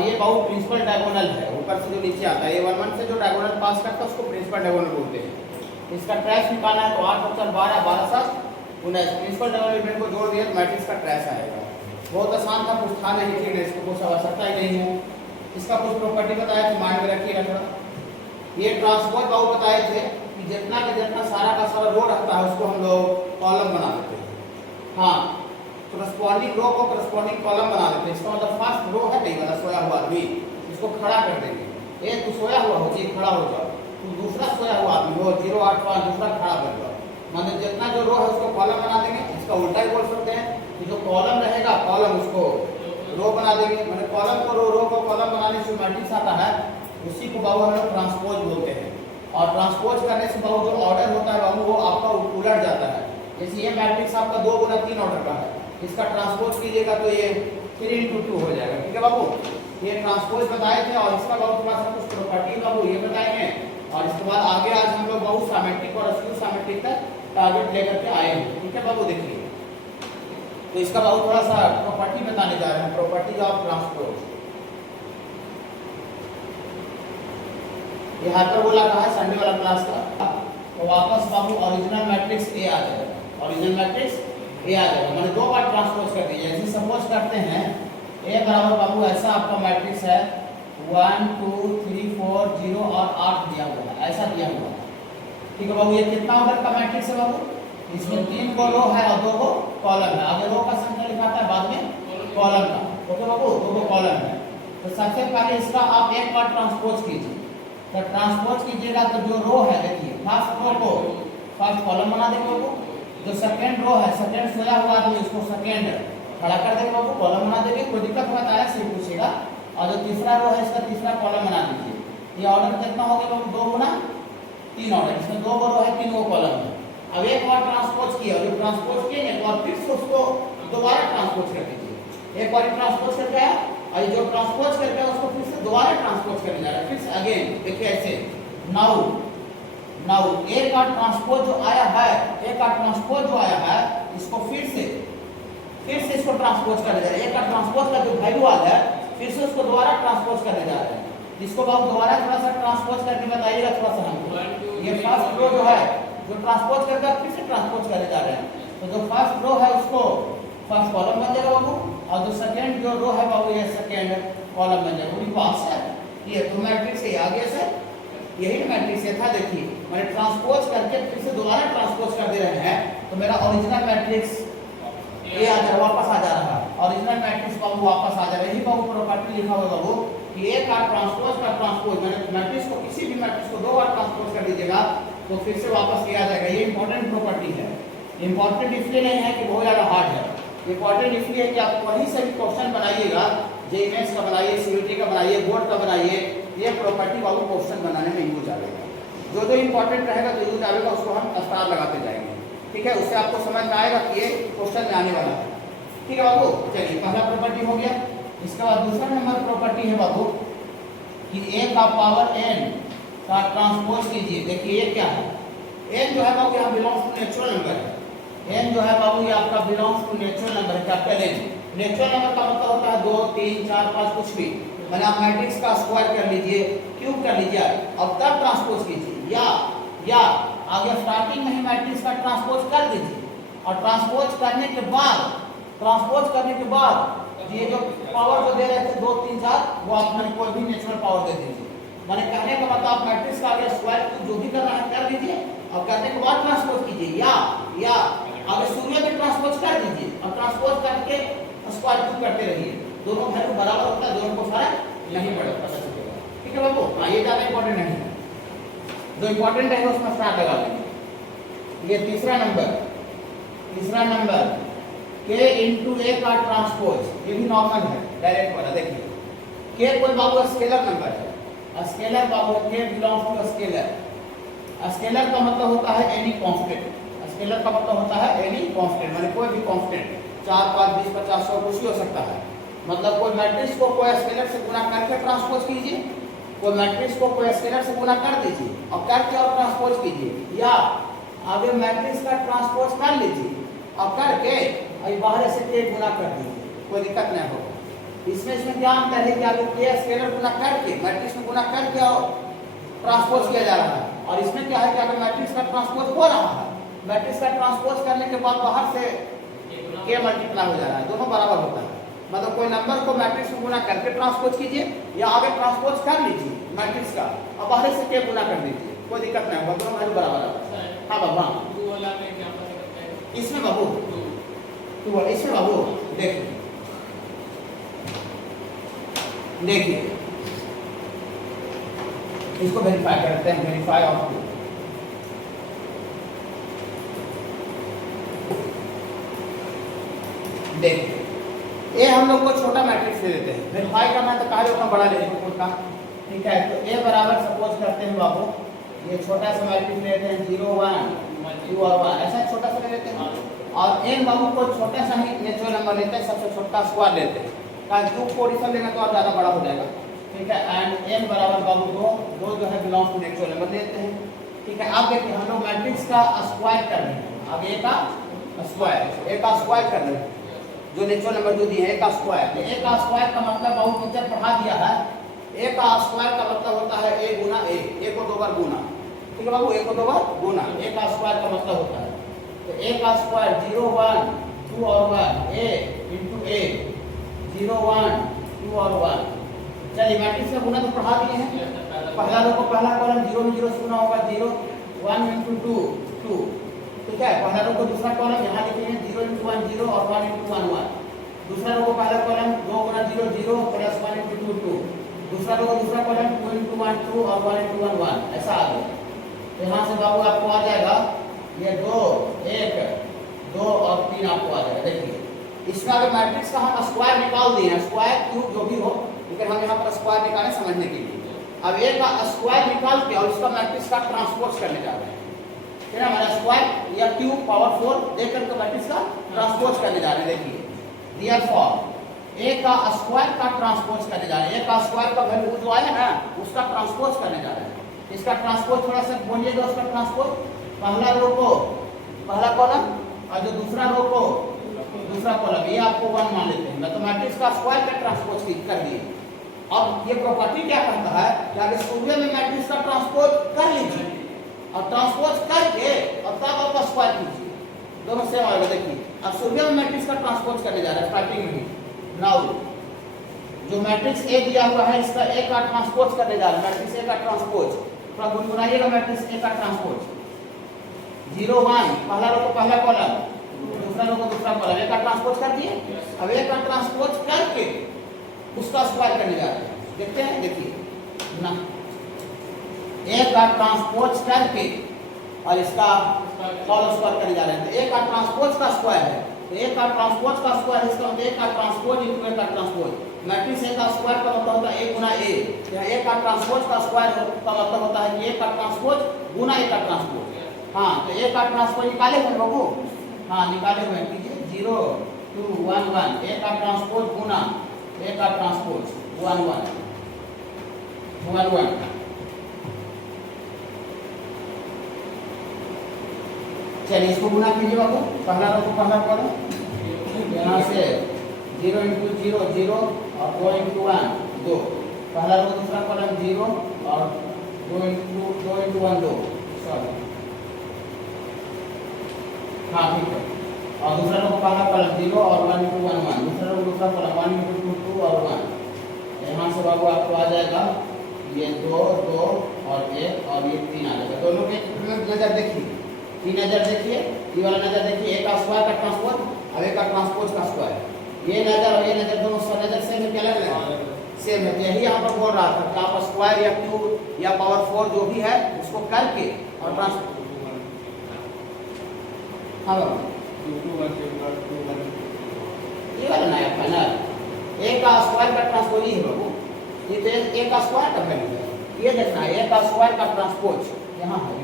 और ये बहुत प्रिंसिपल डायगोनल है, ऊपर से जो नीचे आता है, ये 1 1 से जो डायगोनल पास करता है उसको प्रिंसिपल डायगोनल बोलते हैं। इसका ट्रेस निकालना है तो 8 × 12 12 7 19, प्रिंसिपल डायगोनल एलिमेंट को जोड़ दिया तो मैट्रिक्स का ट्रेस आएगा। बहुत आसान था, कुछ था नहीं, ठीक है, इसको कुछ आवश्यकता ही नहीं है। इसका कुछ प्रॉपर्टी बताया तो माइंड में रखिएगा थोड़ा। ये ट्रांसपोज बाबू बताए थे कि जितना का जितना सारा का सारा रो रहता है उसको हम लोग कॉलम बना देते हैं। हाँ, करस्पॉन्डिंग रो को करस्पॉन्डिंग कॉलम बना देते हैं। इसका मतलब फर्स्ट रो है, नहीं वाला सोया हुआ आदमी, इसको खड़ा कर देंगे। एक तो सोया हुआ हो, एक खड़ा हो जाओ, तो दूसरा सोया हुआ आदमी हो 0 8 5, दूसरा खड़ा कर जाओ, मतलब जितना जो रो है उसको कॉलम बना देंगे। इसका उल्टा ही बोल सकते हैं कि जो कॉलम रहेगा कॉलम उसको रो बना देंगे, मतलब कॉलम को रो को कॉलम बनाने से मैट्रिक्स आता है, उसी को बाबू हम लोग ट्रांसपोज बोलते हैं। और ट्रांसपोज करने से बाबू जो ऑर्डर होता है बाबू वो आपका उलट जाता है। जैसे ये मैट्रिक्स आपका 2 × 3 ऑर्डर का है, इसका ट्रांसपोज कीजिएगा तो ये 3 × 2 हो जाएगा। ठीक है बाबू, ये ट्रांसपोज बताए थे और इसका बाबू थोड़ा सा कुछ प्रॉपर्टी बाबू ये बताएंगे। और इसके बाद आगे आज हम लोग बाबू सिमेट्रिक और स्क्यू सिमेट्रिक तक टारगेट लेकर के आए हैं। ठीक है बाबू, देखिए तो इसका बाबू थोड़ा सा प्रॉपर्टी बताने जा रहे हैं, प्रॉपर्टीज ऑफ ट्रांसपोज। ये हाइपरबोला का है, संडे वाला क्लास का, तो वापस बाबू ओरिजिनल मैट्रिक्स ए आ जाएगा, ओरिजिनल मैट्रिक्स ए आ जाएगा, मतलब 2 बार ट्रांसपोज कर दीजिए। जैसे सपोज करते हैं ए बराबर बाबू ऐसा आपका मैट्रिक्स है 1 2 3 4 0 और 8 दिया हुआ है, ऐसा दिया हुआ है। ठीक है बाबू, ये कितना ऑर्डर का मैट्रिक्स है बाबू? इसमें 3 को रो है और 2 को कॉलम है। आगे रो का संख्या लिखाता है, बाद में कॉलम का। ओके बाबू, 2 को कॉलम है। तो सबसे पहले इसका आप एक बार ट्रांसपोज कीजिए। तो ट्रांसपोज कीजिएगा तो जो रो है देखिए, फर्स्ट रो को फर्स्ट कॉलम बना देंगे बाबू, जो सेकंड रो है सेकंड सोया हुआ आदमी उसको सेकंड खड़ा कर देंगे बाबू, कॉलम बना देंगे। कोई दिक्कत हुआ तो आया से पूछेगा। और जो तीसरा रो है इसका तीसरा कॉलम बना दीजिए। ये ऑर्डर कितना हो गया बाबू? 2 × 3 ऑर्डर, इसमें 2 रो है 3 कॉलम है। अब एक बार ट्रांसपोज किया, जो ट्रांसपोज किए तो फिर से उसको दोबारा ट्रांसपोज कर दीजिए। एक बार ट्रांसपोज करके आया और जो ट्रांसपोज करके उसको फिर से दोबारा ट्रांसपोज करने जा रहा है, फिर से अगेन देखिए ऐसे। नाउ एक बार ट्रांसपोज जो आया है, एक बार ट्रांसपोज जो आया है इसको फिर से इसको ट्रांसपोज करने जा रहे हैं। एक बार ट्रांसपोज का जो वैल्यू आ गया फिर से उसको दोबारा ट्रांसपोज करने जा रहे हैं। इसको बाबू दोबारा थोड़ा सा ट्रांसपोज करके बताइएगा थोड़ा सा हमको। ये फर्स्ट रो जो है जो ट्रांसपोज करके फिर से ट्रांसपोज करने जा रहे हैं, तो जो फर्स्ट रो है उसको फर्स्ट कॉलम बन जाएगा बाबू, और जो सेकंड जो रो है बाबू ये सेकंड कॉलम बन जाएगा। वही पास है, ये तो मैट्रिक्स है आगे से, यही मैट्रिक्स है था। देखिए मैंने ट्रांसपोज करके फिर से दोबारा ट्रांसपोज कर दे रहे हैं, तो मेरा ओरिजिनल मैट्रिक्स ये आ जा वापस आ जा रहा है। ओरिजिनल मैट्रिक्स बाबू वापस आ जा रहा है। यही बाबू प्रॉपर्टी लिखा हुआ बाबू कि एक बार ट्रांसपोज का ट्रांसपोज, मैंने मैट्रिक्स को किसी भी मैट्रिक्स को 2 बार ट्रांसपोज कर दीजिएगा तो फिर से वापस किया जाएगा। ये इंपॉर्टेंट प्रॉपर्टी है। इंपॉर्टेंट इसलिए नहीं है कि बहुत ज्यादा हार्ड है, इंपॉर्टेंट इसलिए है कि आप वहीं से भी क्वेश्चन बनाइएगा, जेईएमएस का बनाइए, सीयूटी का बनाइए, बोर्ड का बनाइए, ये प्रॉपर्टी बाबू क्वेश्चन बनाने में यूज आएगा। जो इंपॉर्टेंट रहेगा तो यूज आएगा उसको हम स्टार लगाते जाएंगे। ठीक है, उससे आपको समझ में आएगा कि ये क्वेश्चन में आने वाला है। ठीक है बाबू, चलिए पहला प्रॉपर्टी हो गया। इसके बाद दूसरा नंबर प्रॉपर्टी है बाबू कि a का पावर n का ट्रांसपोज कीजिए। देखिए ये क्या है, n जो है बाबू यहाँ बिलोंग्स टू नेचुरल नंबर है। n जो है बाबू ये आपका बिलोंग्स टू नेचुरल नंबर है, कैपिटल N। नेचुरल नंबर का मतलब होता है 2 3 4 5 कुछ भी, मैंने आप मैट्रिक्स का स्क्वायर कर लीजिए, क्यूब कर लीजिए और तब ट्रांसपोज कीजिए, या आगे स्टार्टिंग में ही मैट्रिक्स का ट्रांसपोज कर दीजिए और ट्रांसपोज करने के बाद ये जो पावर जो दे रहे थे 2 3 4 वो आप मैंने कोई भी नेचुरल पावर दे दीजिए। मैंने कहने का मतलब आप मैट्रिक्स का आगे स्क्वायर क्यूब जो भी करना है कर दीजिए और करने के बाद ट्रांसपोज कीजिए, या आगे शून्य में ट्रांसपोज कर दीजिए और ट्रांसपोज करके स्क्वायर क्यूब करते रहिए। दोनों वैल्यू बराबर होता है, दोनों को फर्क नहीं पड़ता। ठीक है बाबू, हाँ ये ज्यादा इंपॉर्टेंट नहीं है, जो इंपॉर्टेंट है उसमें स्टार लगा देंगे। ये तीसरा नंबर k इंटू ए का ट्रांसपोज, ये भी नॉर्मल है, डायरेक्ट वाला। देखिए k कोई बाबू स्केलर नंबर है, स्केलर बाबू k belongs to scalar. Scalar का मतलब होता है एनी कांस्टेंट, स्केलर का मतलब होता है एनी कांस्टेंट, माने कोई भी कांस्टेंट 4 5 20 50 100 कुछ भी हो सकता है। मतलब कोई मैट्रिक्स को कोई स्केलर से गुणा करके ट्रांसपोज कीजिए, कोई मैट्रिक्स को कोई स्केलर से गुणा कर दीजिए और करके और ट्रांसपोज कीजिए, या आगे मैट्रिक्स का ट्रांसपोज कर लीजिए और करके बाहर से के गुणा कर दीजिए, कोई दिक्कत नहीं होगा। इसमें क्या अंतर है कि आपको के स्केलर गुना करके मैट्रिक्स में गुना करके और ट्रांसपोज किया जा रहा है, और इसमें क्या है कि अगर मैट्रिक्स का ट्रांसपोज हो रहा है, मैट्रिक्स का ट्रांसपोज करने के बाद बाहर से के मल्टीप्लाई हो जा रहा है, दोनों बराबर होता है। मतलब कोई नंबर को मैट्रिक्स में गुना करके ट्रांसपोज कीजिए या आगे ट्रांसपोज कर लीजिए मैट्रिक्स का और बाहर से के गुना कर दीजिए, कोई दिक्कत नहीं होगा, दोनों वैल्यू बराबर है। हाँ बाबा, इसमें बाबू इसमें बाबू देखिए देखिए इसको वेरीफाई करते हैं, वेरीफाई ऑफ टू। देखिए ए हम लोग को छोटा मैट्रिक्स ले लेते हैं, वेरीफाई करना तो कहा उतना बड़ा ले लेते हैं, ठीक है। तो ए बराबर सपोज करते हैं बाबू, ये छोटा सा मैट्रिक्स लेते हैं 0 1 2 और 1, ऐसा छोटा सा ले लेते हैं। और एन बाबू को छोटा सा ही नेचुरल नंबर लेते हैं, सबसे छोटा स्क्वायर लेते हैं, कारण क्यूब पोजीशन लेंगे तो और ज़्यादा बड़ा हो जाएगा, ठीक है। एंड एन बराबर बाबू दो जो है बिलोंग टू नेचुरल नंबर लेते हैं, ठीक है। अब देखिए हम लोग मैट्रिक्स का स्क्वायर कर रहे हैं, अब ए का स्क्वायर कर रहे हैं, जो नेचुरल नंबर जो दिए हैं ए का स्क्वायर। तो ए का स्क्वायर का मतलब बहुत टीचर पढ़ा दिया है, ए का स्क्वायर का मतलब होता है ए गुना ए को 2 बार गुना, ठीक है बाबू, ए को 2 बार गुना, ए का स्क्वायर का मतलब होता है। तो ए का स्क्वायर 0 1 2 और 1 ए इंटू ए 0 1 2 और 1। चलिए मैट्रिक्स का गुना तो पढ़ा दिए हैं, पहला रो को पहला कॉलम 0 में 0 से गुना होगा 0 1 इंटू 2 2, ठीक है। पहला रो को दूसरा कॉलम यहाँ लिखे हैं 0 इंटू 1 0 और 1 इंटू 1 1। दूसरा रो को पहला कॉलम 2 गुना 0 0 प्लस 1 इंटू 2 2। दूसरा रो को दूसरा कॉलम 2 इंटू 1 2 और 1 इंटू 1 1, ऐसा आ गया। तो यहाँ से बाबू आपको आ जाएगा ये 2 1 2 और 3 आपको आ जाएगा। देखिए इसका अगर मैट्रिक्स का हम स्क्वायर निकाल दिए हैं, स्क्वायर क्यूब जो भी हो, लेकिन हम यहाँ पर स्क्वायर निकालें समझने के लिए। अब ए का स्क्वायर निकाल के और इसका मैट्रिक्स का ट्रांसपोज करने जा रहे हैं, है ना, हमारा स्क्वायर या क्यूब पावर 4 देकर के मैट्रिक्स का ट्रांसपोज करने जा रहे हैं। देखिए देयरफॉर ए का स्क्वायर का ट्रांसपोज करने जा रहे हैं, ए का स्क्वायर का वैल्यू जो आया ना उसका ट्रांसपोज करने जा रहे हैं। इसका ट्रांसपोज थोड़ा सा बोलिएगा, उसका ट्रांसपोज पहला रो को पहला कॉलम और जो दूसरा रो को दूसरा कॉलम, ये आपको 1 मान लेते हैं, तो मैट्रिक्स का स्क्वायर का ट्रांसपोज कर दिए। अब ये प्रॉपर्टी क्या कहता है कि अगर शुरू में मैट्रिक्स का ट्रांसपोज कर लीजिए और ट्रांसपोज करके और तब आप स्क्वायर कीजिए, दोनों सेम आएगा। देखिए अब शुरू में मैट्रिक्स का ट्रांसपोज करने जा रहा है स्टार्टिंग में ही। नाउ जो मैट्रिक्स ए दिया हुआ है इसका ए का ट्रांसपोज करने जा रहा है, मैट्रिक्स ए का ट्रांसपोज थोड़ा गुनगुनाइएगा, मैट्रिक्स ए का ट्रांसपोज 0 1 पहला रो को पहला कॉलम दूसरा रो को दूसरा कॉलम, ए का ट्रांसपोज कर दिए। अब ए का ट्रांसपोज करके उसका स्क्वायर करने जा रहे हैं, देखते हैं। देखिए ना ए का ट्रांसपोज करके और इसका होल स्क्वायर करने जा रहे हैं, तो ए का ट्रांसपोज का स्क्वायर है, तो ए का ट्रांसपोज का स्क्वायर इसका मतलब ए का ट्रांसपोज इनटू ए का ट्रांसपोज। मैट्रिक्स ए का स्क्वायर का मतलब होता है ए गुना ए, यहाँ ए का ट्रांसपोज का स्क्वायर का मतलब होता है कि ए का ट्रांसपोज गुना ए का ट्रांसपोज। हाँ तो ए का ट्रांसपोज निकाले हैं बाबू, हाँ निकाले हुए कीजिए 0 2 1 1, ए का ट्रांसपोज गुना ए का ट्रांसपोज 1 1 1 1। चलिए इसको गुना कीजिए बाबू, पहला रो को पहला कॉलम यहाँ से 0 इंटू 0 0 और 2 इंटू 1 2, पहला रो दूसरा कॉलम 0 और 2 इंटू 1 2, सॉरी हाँ ठीक है। और दूसरा रो को पहला कॉलम 0 और 1 इंटू 1 1, दूसरा रो दूसरा कॉलम 1 इंटू 2 2 और 1। यहाँ से बाबू आपको आ जाएगा ये 2 2 और 1 और ये 3 आ जाएगा। दोनों के नजर देखिए, 3 नजर देखिए, ये वाला नजर देखिए, ए का स्क्वायर का ट्रांसपोज अब ए का ट्रांसपोज का स्क्वायर, ये नजर और ये नजर दोनों सब नजर सेम है, क्या लग रहा है सेम है। यही यहाँ पर बोल रहा था कि आप स्क्वायर या क्यूब या पावर 4 जो भी है उसको करके और ट्रांसपोज, हाँ ये वाला नया फाइनल ए का स्क्वायर का ट्रांसपोज ही है बाबू, ये तो ए का स्क्वायर का वैल्यू है, ये देखना है ए का स्क्वायर का ट्रांसपोज यहाँ है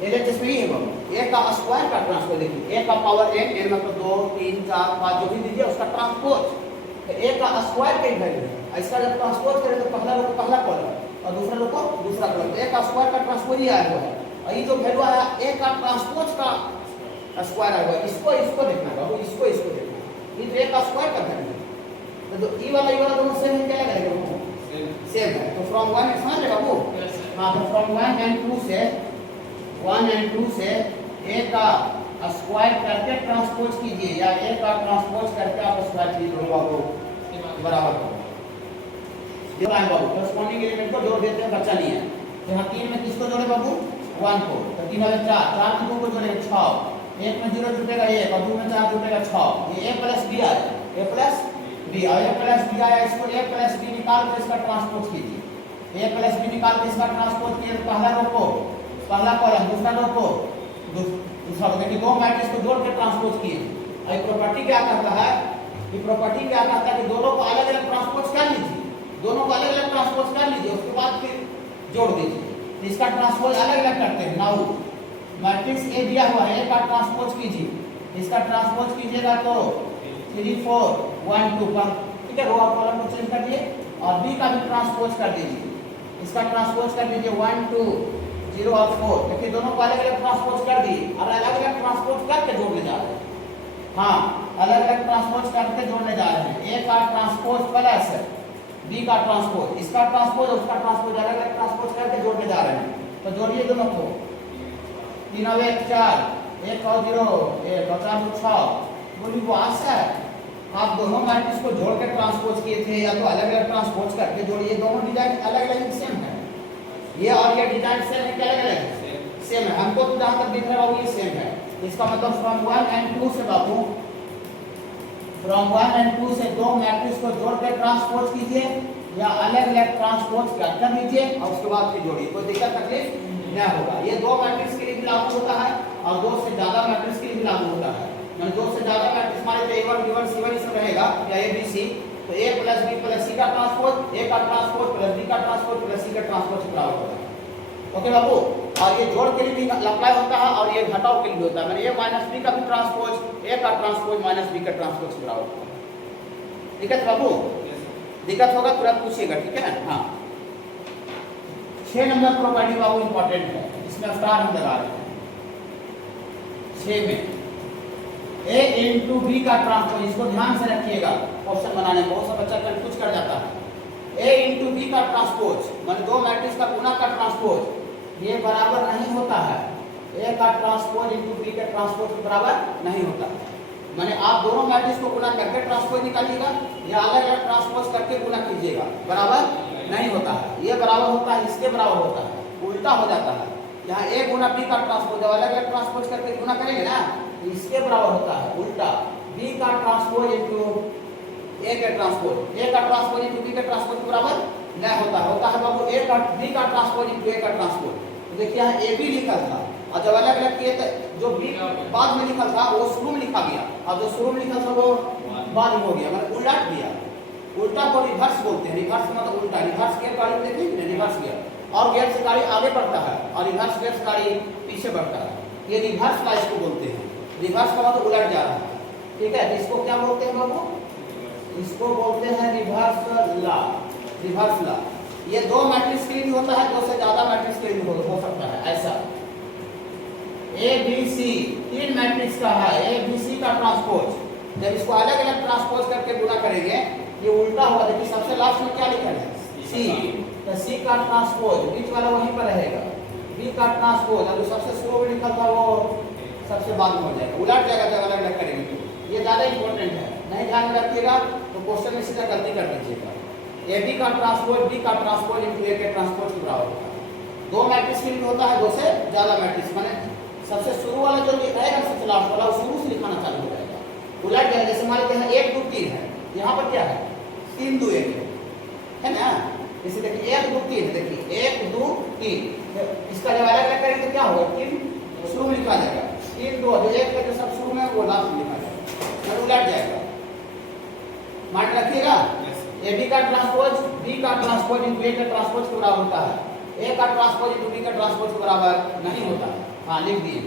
एलएचएस में ही है बाबू, ए का स्क्वायर का ट्रांसपोज। देखिए ए का पावर n n मतलब 2 3 4 5 जो भी दीजिए उसका ट्रांसपोज, तो ए का स्क्वायर का वैल्यू है। इसका जब ट्रांसपोज करें तो पहला रो को पहला कॉलम और दूसरा रो को दूसरा कॉलम, ए का स्क्वायर का ट्रांसपोज ही आया हुआ है। और ये जो वैल्यू आया ए का ट्रांसपोज का स्क्वायर आया हुआ है, इसको देखना बाबू, इसको देखना, ये तो ए का स्क्वायर का वैल्यू है। तो जो ई वाला दोनों सेम है, क्या लगेगा? सेम है। तो फ्रॉम 1 समझ रहे बाबू? हाँ, तो फ्रॉम 1 and 2 से ए का स्क्वायर करके ट्रांसपोज कीजिए, या ए का ट्रांसपोज करके आप स्क्वायर कीजिए, दोनों बाबू बराबर करो। जो आए बाबू करस्पॉन्डिंग एलिमेंट को जोड़ देते हैं, बच्चा नहीं है। तो यहाँ 3 में किसको जोड़े बाबू? 1 को। तो 3 में 4, 4 में 2 को जोड़े 6, 1 में 0 जुटेगा 1 और 2 में 4 जुटेगा 6। ये a प्लस b आया, a प्लस b, और a प्लस b आया, इसको a प्लस b निकाल के इसका ट्रांसपोज कीजिए। a प्लस b निकाल के इसका ट्रांसपोज कीजिए, पहला रो को पहला कॉलम, दूसरा रो को दूसरा। देखिए दो मैट्रिक्स को जोड़ के ट्रांसपोज किए। ये प्रॉपर्टी क्या करता है? ये प्रॉपर्टी क्या करता है कि दोनों को अलग अलग ट्रांसपोज कर लीजिए, दोनों को अलग अलग ट्रांसपोज कर लीजिए, उसके बाद फिर जोड़ दीजिए। इसका ट्रांसपोज अलग अलग करते हैं। नाउ मैट्रिक्स ए दिया हुआ है, ए का ट्रांसपोज कीजिए, इसका ट्रांसपोज कीजिएगा तो 3 4 1 2 पर, ठीक है, रो और कॉलम को चेंज कर दिए। और बी का भी ट्रांसपोज कर दीजिए, इसका ट्रांसपोज कर दीजिए 1 2 0 और 4। देखिए दोनों को अलग अलग ट्रांसपोज कर दिए और अलग अलग ट्रांसपोज करके जोड़ने जा रहे हैं। हाँ, अलग अलग ट्रांसपोज करके जोड़ने जा रहे हैं। ए का ट्रांसपोज प्लस बी का ट्रांसपोज, इसका ट्रांसपोज उसका ट्रांसपोज, अलग अलग ट्रांसपोज करके जोड़ने जा रहे हैं। तो जोड़िए दोनों को, 3 और 1 4, 1 और 0 1 और 4 6। बोली वो आशा है आप दोनों मैट्रिक्स को जोड़ के ट्रांसपोज किए थे, या तो अलग अलग ट्रांसपोज करके जोड़िए। दोनों डिजाइन अलग अलग सेम है, ये और ये डिजाइन सेम है, क्या अलग अलग है? सेम है। हमको तो जहां तक दिख रहा है वो ये सेम है। इसका मतलब फ्रॉम 1 and 2 से बाबू, फ्रॉम 1 and 2 से दो मैट्रिक्स को जोड़ के ट्रांसपोज कीजिए, या अलग अलग ट्रांसपोज कर लीजिए और उसके बाद फिर जोड़िए, कोई दिक्कत तकलीफ नहीं होगा। ये दो मैट्रिक्स के लिए भी लागू होता है और दो से ज्यादा मैट्रिक्स के लिए भी लागू होता है। मतलब दो से ज्यादा मैट्रिक्स मान लीजिए A1 B1 C1 सब रहेगा, या ABC, तो A plus B plus C का ट्रांसपोज, A का ट्रांसपोज प्लस B का ट्रांसपोज प्लस C का ट्रांसपोज के बराबर होता है। ओके बाबू, और ये जोड़ के लिए भी अप्लाई होता है और ये घटाव के लिए होता है। मतलब A माइनस B का भी ट्रांसपोज, A का ट्रांसपोज माइनस B का ट्रांसपोज के बराबर होता है। ठीक है बाबू? दिक्कत होगा तुरंत पूछिएगा, ठीक है ना? हाँ, 6 नंबर प्रॉपर्टी बाबू इंपॉर्टेंट है, इसमें स्टार हम लगा रहे हैं। 6 में A इंटू B का ट्रांसपोज, इसको ध्यान से रखिएगा, क्वेश्चन बनाने में बहुत सा बच्चा कंफ्यूज कर जाता है। A इंटू B का ट्रांसपोज मतलब दो मैट्रिक्स का गुना का ट्रांसपोज, ये बराबर नहीं होता है। A का ट्रांसपोज इंटू B के ट्रांसपोज के बराबर नहीं होता है। माने आप दोनों मैट्रिक्स को गुना करके ट्रांसपोज निकालिएगा, या अलग अलग ट्रांसपोज करके गुना कीजिएगा, बराबर नहीं होता है। ये बराबर होता है, इसके बराबर होता है, उल्टा हो जाता है। यहाँ A गुना B का ट्रांसपोज, जब अलग अलग ट्रांसपोज करके गुना करेंगे ना, इसके बराबर होता है उल्टा। B का ट्रांसपोज इंटू A के ट्रांसपोज, A का ट्रांसपोज इंटू B के ट्रांसपोज के बराबर नहीं होता है। होता है बाबू A का B का ट्रांसपोज इंटू A का ट्रांसपोज। तो देखिए यहाँ AB लिखा था और जब अलग अलग किए थे, जो B बाद में लिखा था वो शुरू में लिखा गया, और जो शुरू में लिखा था वो बाद में हो गया, मतलब उलट दिया। उल्टा को रिवर्स बोलते हैं। रिवर्स मतलब उल्टा। रिवर्स गियर गाड़ी देखिए, रिवर्स गियर, और गियर से गाड़ी आगे बढ़ता है और रिवर्स गियर से गाड़ी पीछे बढ़ता है। ये रिवर्स ला इसको बोलते हैं। रिवर्स का मतलब उलट जा रहा है, ठीक है? इसको क्या बोलते हैं बाबू? इसको बोलते हैं रिवर्स ला। रिवर्स ला ये दो मैट्रिक्स के लिए भी होता है, दो से ज्यादा मैट्रिक्स के लिए भी हो सकता है। ऐसा A B C 3 मैट्रिक्स का है, A B C का ट्रांसपोज, जब इसको अलग अलग ट्रांसपोज करके गुना करेंगे ये उल्टा होगा। देखिए सबसे लास्ट में क्या लिखा है? C, तो C का ट्रांसपोज, बीच वाला वहीं पर रहेगा, B का ट्रांसपोज, और जो सबसे शुरू में लिखा था वो सबसे बाद में हो जाएगा, उलट जाएगा जब अलग अलग करेंगे। तो ये ज्यादा इंपॉर्टेंट है, नहीं ध्यान में रखिएगा तो क्वेश्चन में सीधा गलती कर दीजिएगा। AB का ट्रांसपोज B का ट्रांसपोज इंटू A के ट्रांसपोज के बराबर होता है। दो मैट्रिक्स के लिए होता है, दो से ज्यादा मैट्रिक्स, माने सबसे शुरू वाला जो रहेगा सबसे लास्ट वाला शुरू से लिखाना चालू हो जाएगा, उलट जाएगा। जैसे मान लीजिए 1 2 3 है, यहाँ पर क्या है? 3 2 1 है ना? जैसे देखिए 1 2 3, देखिए 1 2 3, इसका जब अलग अलग करेंगे तो क्या होगा? 3 शुरू में लिखा जाएगा, 3 2 जो 1 का जो सब शुरू में वो लास्ट में लिखा जाएगा, उलट जाएगा। मान रखिएगा AB का ट्रांसपोज B का ट्रांसपोज इंटू A का ट्रांसपोज के बराबर होता है, A का ट्रांसपोज इंटू B का ट्रांसपोज के बराबर नहीं होता है। हाँ, लिख दिए।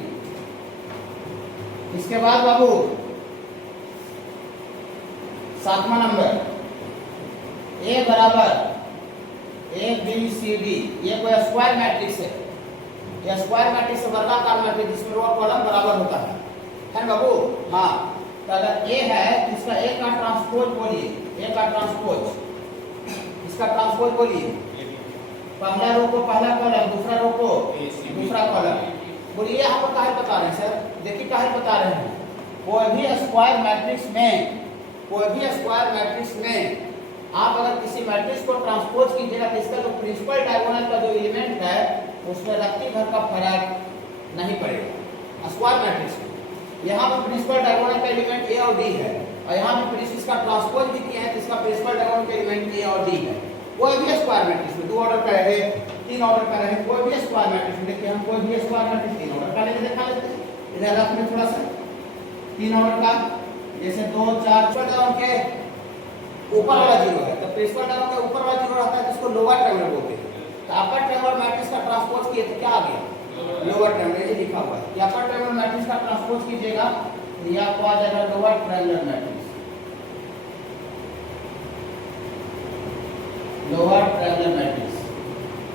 इसके बाद बाबू 7वां नंबर, A बराबर ABCD, ये कोई स्क्वायर मैट्रिक्स है। ये स्क्वायर मैट्रिक्स वर्गाकार मैट्रिक्स जिसमें रो और कॉलम बराबर होता है ना बाबू? हाँ, तो अगर A है तो इसका A का ट्रांसपोज बोलिए, ए का ट्रांसपोज, इसका ट्रांसपोज बोलिए, पहला रो को पहला कॉलम, दूसरा रो को दूसरा कॉलम। बोलिए यहाँ पर काहे बता रहे हैं सर, देखिए काहे बता रहे हैं, कोई भी स्क्वायर मैट्रिक्स में आप अगर किसी मैट्रिक्स को ट्रांसपोज कीजिएगा तो इसका जो प्रिंसिपल डायगोनल का जो एलिमेंट है उसमें रत्ती भर का फर्क नहीं पड़ेगा स्क्वायर मैट्रिक्स में। यहाँ पर प्रिंसिपल डायगोनल का एलिमेंट ए और डी है और यहाँ पर प्रिंसिपल का ट्रांसपोज भी किया है तो इसका प्रिंसिपल डायगोनल का एलिमेंट ए और डी है। कोई भी स्क्वायर मैट्रिक्स में 2 ऑर्डर का रहे, 3 ऑर्डर का रहे, कोई भी स्क्वायर मैट्रिक्स में, देखिए हम कोई भी स्क्वायर मैट्रिक्स 3 ऑर्डर का लेके दिखा लेते हैं। इधर रख में थोड़ा सा 3 ऑर्डर का, जैसे 2 4 डायगोनल के ऊपर वाला जीरो है तो प्रिंसिपल डायगोनल के ऊपर वाला जीरो रहता है जिसको लोअर ट्रायंगल बोलते हैं। तो अपर ट्रायंगल मैट्रिक्स का ट्रांसपोज किए तो क्या आ गया, लोअर ट्रायंगल, ये लिखा हुआ है। अपर ट्रायंगल मैट्रिक्स का ट्रांसपोज कीजिएगा तो ये आपको आ जाएगा lower triangle matrix, lower triangle matrix.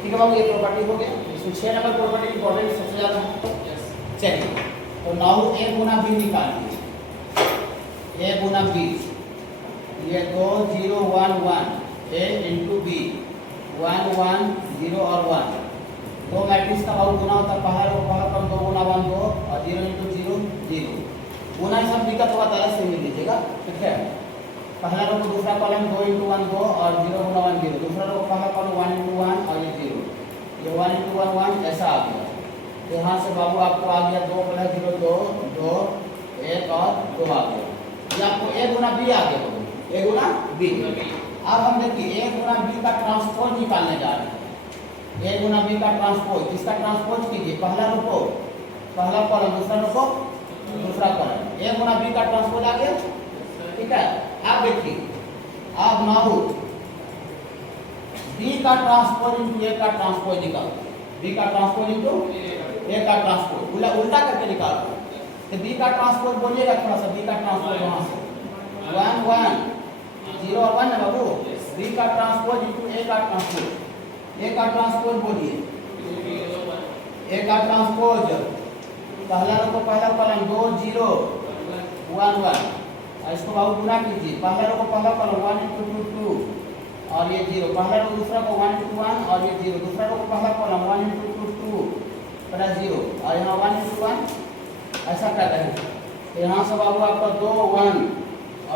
ठीक है बाबू, ये प्रॉपर्टी हो गया। इसमें 6 नंबर प्रॉपर्टी इंपॉर्टेंट सबसे ज्यादा है। चलिए तो नाउ ए गुना बी निकालिए, ए गुना बी, ये 2 0 1 1 ए इंटू बी 1 1 0 और 1, दो मैट्रिक्स का बाबू गुना होता है, पहला रो पहला कॉलम 2 गुना 1 2 और 0 इंटू 0 0। गुना इस सब दिक्कत होगा तरह से मिल लीजिएगा, ठीक है। पहला रो को दूसरा कॉलम 2 इंटू 1 2 और 0 गुना 1 0, दूसरा रो पहला कॉलम 1 इंटू 1 और ये 0, ये 1 इंटू 1 1 ऐसा आ गया। तो यहाँ से बाबू आपको आ गया 2 प्लस 0 2 2 1 और 2 आ गया। ये आपको ए गुना बी आ गया, ए गुना बी। अब हम देखिए ए गुना बी का ट्रांसपोज निकालने जा रहे हैं। ए गुना बी का ट्रांसपोज, इसका ट्रांसपोज कीजिए, पहला रो को पहला कॉलम, दूसरा रो को दूसरा कॉलम, ए गुना बी का ट्रांसपोज आ गया, ठीक है। अब देखिए, अब नाउ बी का ट्रांसपोज इनटू ए का ट्रांसपोज निकालो, बी का ट्रांसपोज इनटू ए का ट्रांसपोज उल्टा करके निकालो। तो बी का ट्रांसपोज बोलिएगा थोड़ा सा, बी का ट्रांसपोज वहां से 1 1 0 और 1 है बाबू, बी का ट्रांसपोज इनटू ए का ट्रांसपोज, ए का ट्रांसपोज बोलिए, ए का ट्रांसपोज पहला रो को पहला कॉलम 2 0 1 1, इसको बाबू गुना कीजिए, पहला रो को पहला कॉलम 1 इंटू 2 2 और ये 0, पहला रो दूसरा को 1 इंटू 1 और ये 0, दूसरा रो को पहला कॉलम 1 इंटू 2 2 प्लस 0 और यहाँ 1 इंटू 1 ऐसा कर रहे हैं। तो यहाँ से बाबू आपका 2 1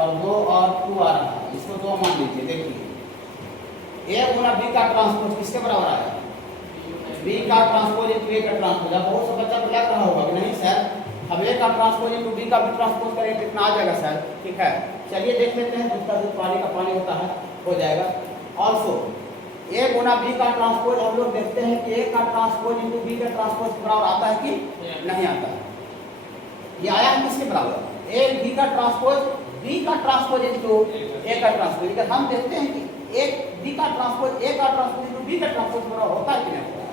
और 2 और 2 आ रहा है, इसको 2 मान लीजिए। देखिए ए गुना बी का ट्रांसपोज किसके बराबर आया, बी का ट्रांसपोज इनटू ए का ट्रांसपोज। अब बहुत सा बच्चा को लग रहा होगा कि नहीं सर अब ए का ट्रांसपोज इनटू बी का भी ट्रांसपोज करेंगे कितना आ जाएगा सर, ठीक है। चलिए देख लेते हैं, दूध का दूध पानी का पानी होता है, हो जाएगा। ऑल्सो ए गुना बी का ट्रांसपोज हम लोग देखते हैं कि ए का ट्रांसपोज इनटू बी का ट्रांसपोज के बराबर आता है कि नहीं आता है। ये आया है किसके बराबर, ए बी का ट्रांसपोज, बी का ट्रांसपोज इनटू ए का ट्रांसपोज। लेकिन हम देखते हैं कि एक बी का ट्रांसपोज ए का ट्रांसपोज इनटू बी का ट्रांसपोज के बराबर होता है कि नहीं होता है,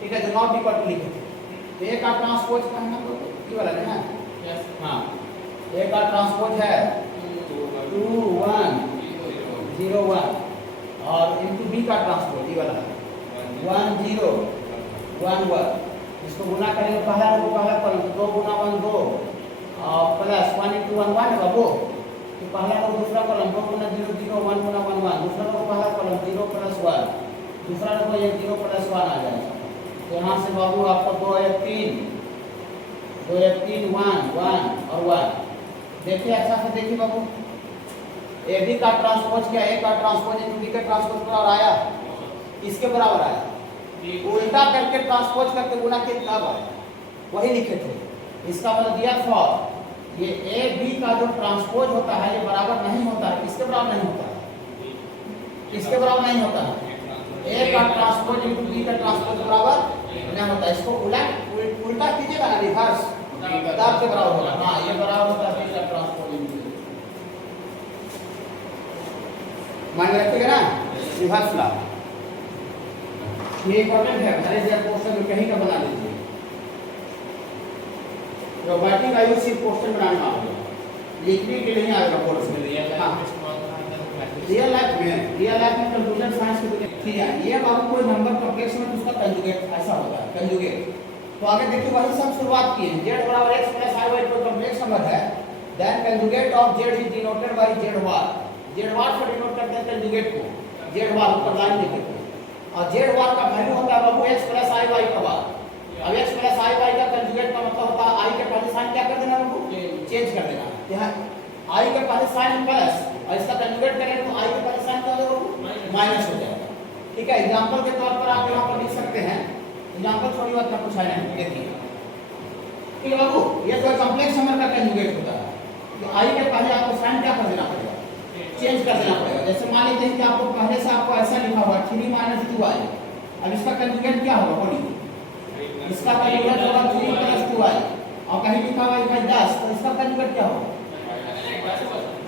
ठीक है। जो नॉट इक्वल टू लिखे थे, ए का ट्रांसपोज का हम लोग ये वाला है ना, हाँ, ए का ट्रांसपोज है 2 1 0 1 और इनटू बी का ट्रांसपोज ये वाला है 1 0 1 1। इसको गुना करेंगे, पहला रो पहला कॉलम 2 गुना 1 2 और प्लस 1 इंटू 1 1 है बाबू, तो पहला रो दूसरा कॉलम 2 गुना 0 0 1 गुना 1 1, दूसरा रो पहला कॉलम 0 प्लस 1, दूसरा रो ये 0 प्लस 1 आ जाएगा। तो यहाँ से बाबू आपका 2 1 3 2 1 3 1 1 और 1। देखिए अच्छा से देखिए बाबू, ए बी का ट्रांसपोज क्या, ए का ट्रांसपोज इनटू बी का ट्रांसपोज बराबर आया, इसके बराबर आया। उल्टा करके ट्रांसपोज करके गुना के तब आया, वही लिखे थे। इसका मतलब दिया फॉर ये ए बी का जो ट्रांसपोज होता है ये बराबर नहीं होता है, किसके बराबर नहीं होता है, किसके बराबर नहीं होता है, ए का ट्रांसपोज इनटू बी का ट्रांसपोज बराबर नहीं होता। इसको उल्टा कीजिएगा ना, रिवर्स, तब के बराबर होगा। हाँ, ये बराबर होता है बी का ट्रांसपोज इनटू, मान रखिएगा ना, रिवर्स ला। ये इंपॉर्टेंट है, हर एक क्वेश्चन में कहीं का बना लीजिए। रोबोटिक आयुषी क्वेश्चन बनाने में आएगा, लिखने के लिए नहीं आएगा कोर्स में। रियल लाइफ में कंप्यूटर साइंस के ठीक है। ये बाबू कोई नंबर कॉम्प्लेक्स में उसका कंजुगेट ऐसा होता है, कंजुगेट। तो आगे देखिए वही सब शुरुआत की है, z बराबर x प्लस i y कोई कॉम्प्लेक्स नंबर है, then conjugate of z is denoted by z bar. Z bar से डिनोट करते हैं कंजुगेट को, जेड बार ऊपर लाइन लिखे थे, और जेड बार का वैल्यू होता है बाबू x प्लस आई वाई का बार। अब x प्लस आई वाई का कंजुगेट का मतलब होता है आई के पहले साइन क्या कर देना बाबू, चेंज कर देना। यहाँ आई के पहले साइन प्लस और इसका कंजुगेट करें तो आई के पहले साइन क्या हो जाएगा, माइनस हो जाएगा। ठीक है, एग्जांपल के तौर पर आप यहाँ पर लिख सकते हैं, एग्जांपल थोड़ी बात में कुछ है नहीं, देखिए ठीक है बाबू, ये तो कॉम्प्लेक्स नंबर का कंजुगेट होता है, तो आई के पहले आपको साइन क्या कर देना पड़ेगा, चेंज कर देना पड़ेगा। जैसे मान लीजिए कि आपको पहले से आपको ऐसा लिखा हुआ 3 माइनस 2i, अब इसका कंजुगेट क्या होगा बोलिए, इसका कंजुगेट होगा 3 प्लस 2i, और कहीं लिखा हुआ है 10, तो इसका कंजुगेट क्या होगा,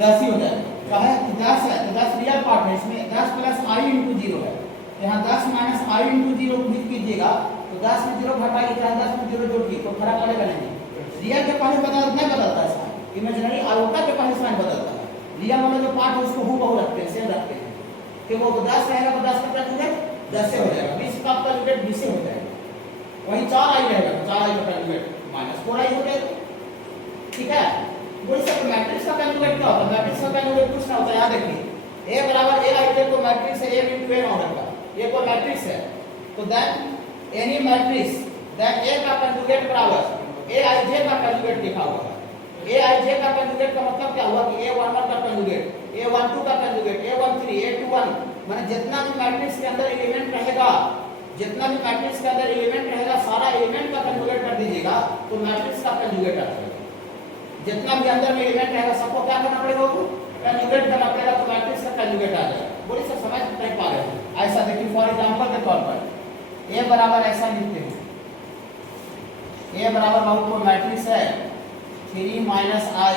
10 ही हो जाएगा। कहा है कि 10 है तो 10 रियल पार्ट है, इसमें 10 प्लस i इंटू 0 है, यहाँ 10 माइनस i इंटू 0 लिख कीजिएगा तो 10 में 0 घटाइए, चाहे 10 में 0 जोड़िए, तो फर्क पड़ेगा नहीं। रियल के पहले नहीं बदलता है साइन, इमेजिनरी आयोटा के पहले साइन बदलता है, रियल वाला जो पार्ट है उसको हूबहू रखते हैं, सेम रखते हैं, कि वो 10 रहेगा तो 10 का कंजुगेट 10 से हो जाएगा, 20 का कंजुगेट 20 से हो जाएगा, वहीं 4i रहेगा तो 4i का कंजुगेट माइनस 4i हो जाएगा। ठीक है, बोल सकते मैट्रिक्स का कंजुगेट क्या होता है, मैट्रिक्स का कंजुगेट कुछ ना होता है, यहाँ देखिए a बराबर a i को मैट्रिक्स है a into n ऑर्डर का, ये कोई मैट्रिक्स है, तो then any matrix then a का कंजुगेट बराबर aij का कंजुगेट लिखा हुआ है। aij का कंजुगेट का मतलब क्या हुआ कि a11 का कंजुगेट, a12 का कंजुगेट, a13, a21, माने जितना भी मैट्रिक्स के अंदर एलिमेंट रहेगा, जितना भी मैट्रिक्स के अंदर एलिमेंट रहेगा सारा एलिमेंट का कंजुगेट कर दीजिएगा तो मैट्रिक्स का कंजुगेट आ जाएगा। जितना भी अंदर में एलिमेंट रहेगा सबको क्या करना पड़ेगा, कंजुगेट करना पड़ेगा, तो मैट्रिक्स का कंजुगेट आ जाएगा। बोलिए सर समझ नहीं पा रहे हैं, ऐसा देखिए फॉर एग्जांपल के तौर पर a बराबर ऐसा लिखते हैं, a बराबर बाबू को मैट्रिक्स है 3 माइनस i,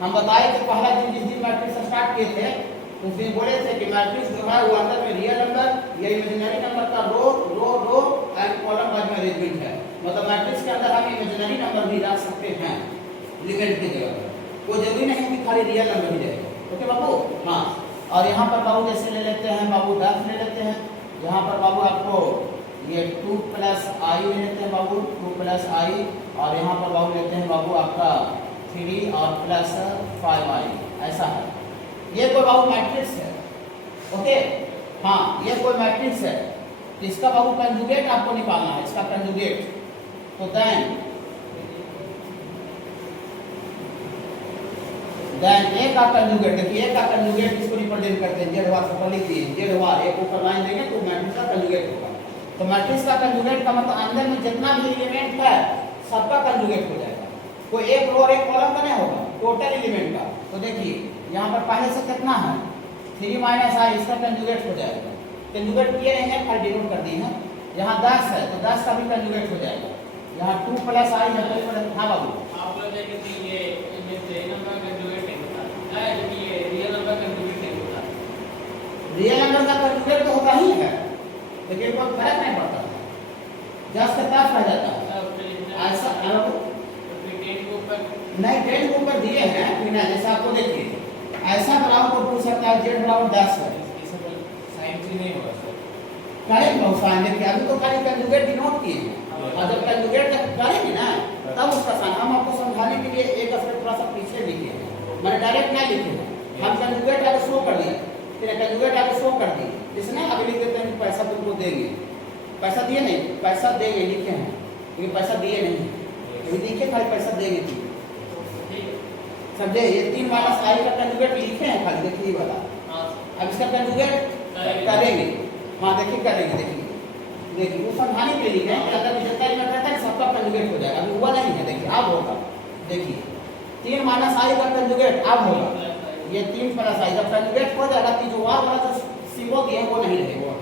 हम बताए थे पहला दिन जिस दिन मैट्रिक्स स्टार्ट किए थे उस दिन बोले थे कि मैट्रिक्स जो है वो अंदर में रियल नंबर या इमेजिनरी नंबर का रो रो रो एंड कॉलम वाइज में अरेंजमेंट है, मतलब मैट्रिक्स के अंदर हम इमेजिनरी नंबर भी रख सकते हैं एलिमेंट की जगह पर, कोई जरूरी नहीं कि खाली रियल नंबर ही रहेगा। ओके बाबू, हाँ, और यहाँ पर बाबू जैसे ले लेते हैं बाबू 10 ले लेते हैं, यहाँ पर बाबू आपको ये 2 प्लस i ले लेते हैं बाबू 2 प्लस i, और यहाँ पर बाबू लेते हैं बाबू आपका 3 और प्लस 5i, ऐसा है। ये कोई बाबू मैट्रिक्स है, ओके, हाँ ये कोई मैट्रिक्स है, इसका बाबू कंजुगेट आपको निकालना है, इसका कंजुगेट, तो देन a का कंजुगेट, देखिए a का कंजुगेट इसको रिप्रेजेंट करते हैं, जेड बार से लिख दिए, जेड बार एक ऊपर लाइन देंगे तो मैट्रिक्स का कंजुगेट होगा, तो मैट्रिक्स का कंजुगेट का मतलब अंदर में जितना भी एलिमेंट है सबका कंजुगेट हो जाएगा, कोई एक रो और एक कॉलम का नहीं होगा, टोटल एलिमेंट का। तो देखिए यहाँ पर पहले से कितना है 3 माइनस i, इसका कंजुगेट हो जाएगा, कंजुगेट किए नहीं है खाली डिनोट कर दिए हैं, यहाँ 10 है तो 10 का भी कंजुगेट हो जाएगा, यहाँ 2 प्लस i है तो हाँ बाबू आप लोग देखिए ये जैसे नंबर का कंजुगेट नहीं होता है, जबकि ये रियल नंबर का कंजुगेट नहीं होता, रियल नंबर का कंजुगेट तो होता ही है लेकिन कोई फर्क नहीं पड़ता है, 10 के पास रह जाता है ऐसा नहीं 10 के ऊपर दिए हैं बिना, जैसे आपको देखिए ऐसा बराबर को पूछ सकता है जेड बराबर 10 है, साइन से नहीं होगा सर, करेंगे बहुत साइन, देखिए अभी तो खाली कंजुगेट डिनोट किए हैं, और जब कंजुगेट करेंगे ना तब उसका साइन हम आपको समझाने के लिए एक स्टेप थोड़ा सा पीछे लिखे हैं, मैंने डायरेक्ट नहीं लिखे हैं, हम कंजुगेट आगे शो कर दिए, फिर कंजुगेट आगे शो कर दिए, इसने आगे लिख देते हैं पैसा तुमको देंगे, पैसा दिए नहीं, पैसा देंगे लिखे हैं लेकिन पैसा दिए नहीं, लिखे खाली पैसा देंगे, समझे, ये 3 माइनस i का कंजुगेट लिखे हैं खाली, देखिए वाला, अब इसका कंजुगेट करेंगे, हाँ देखिए करेंगे, देखिए वो समझाने के लिए लिखे हैं कि अगर जितना एलिमेंट रहता है सबका कंजुगेट हो जाएगा, अभी हुआ नहीं है, देखिए अब होगा, देखिए 3 माइनस i का कंजुगेट अब होगा, ये 3 प्लस i जब कंजुगेट हो जाएगा तो जो वार वाला जो सिंबल दिए वो नहीं रहेगा,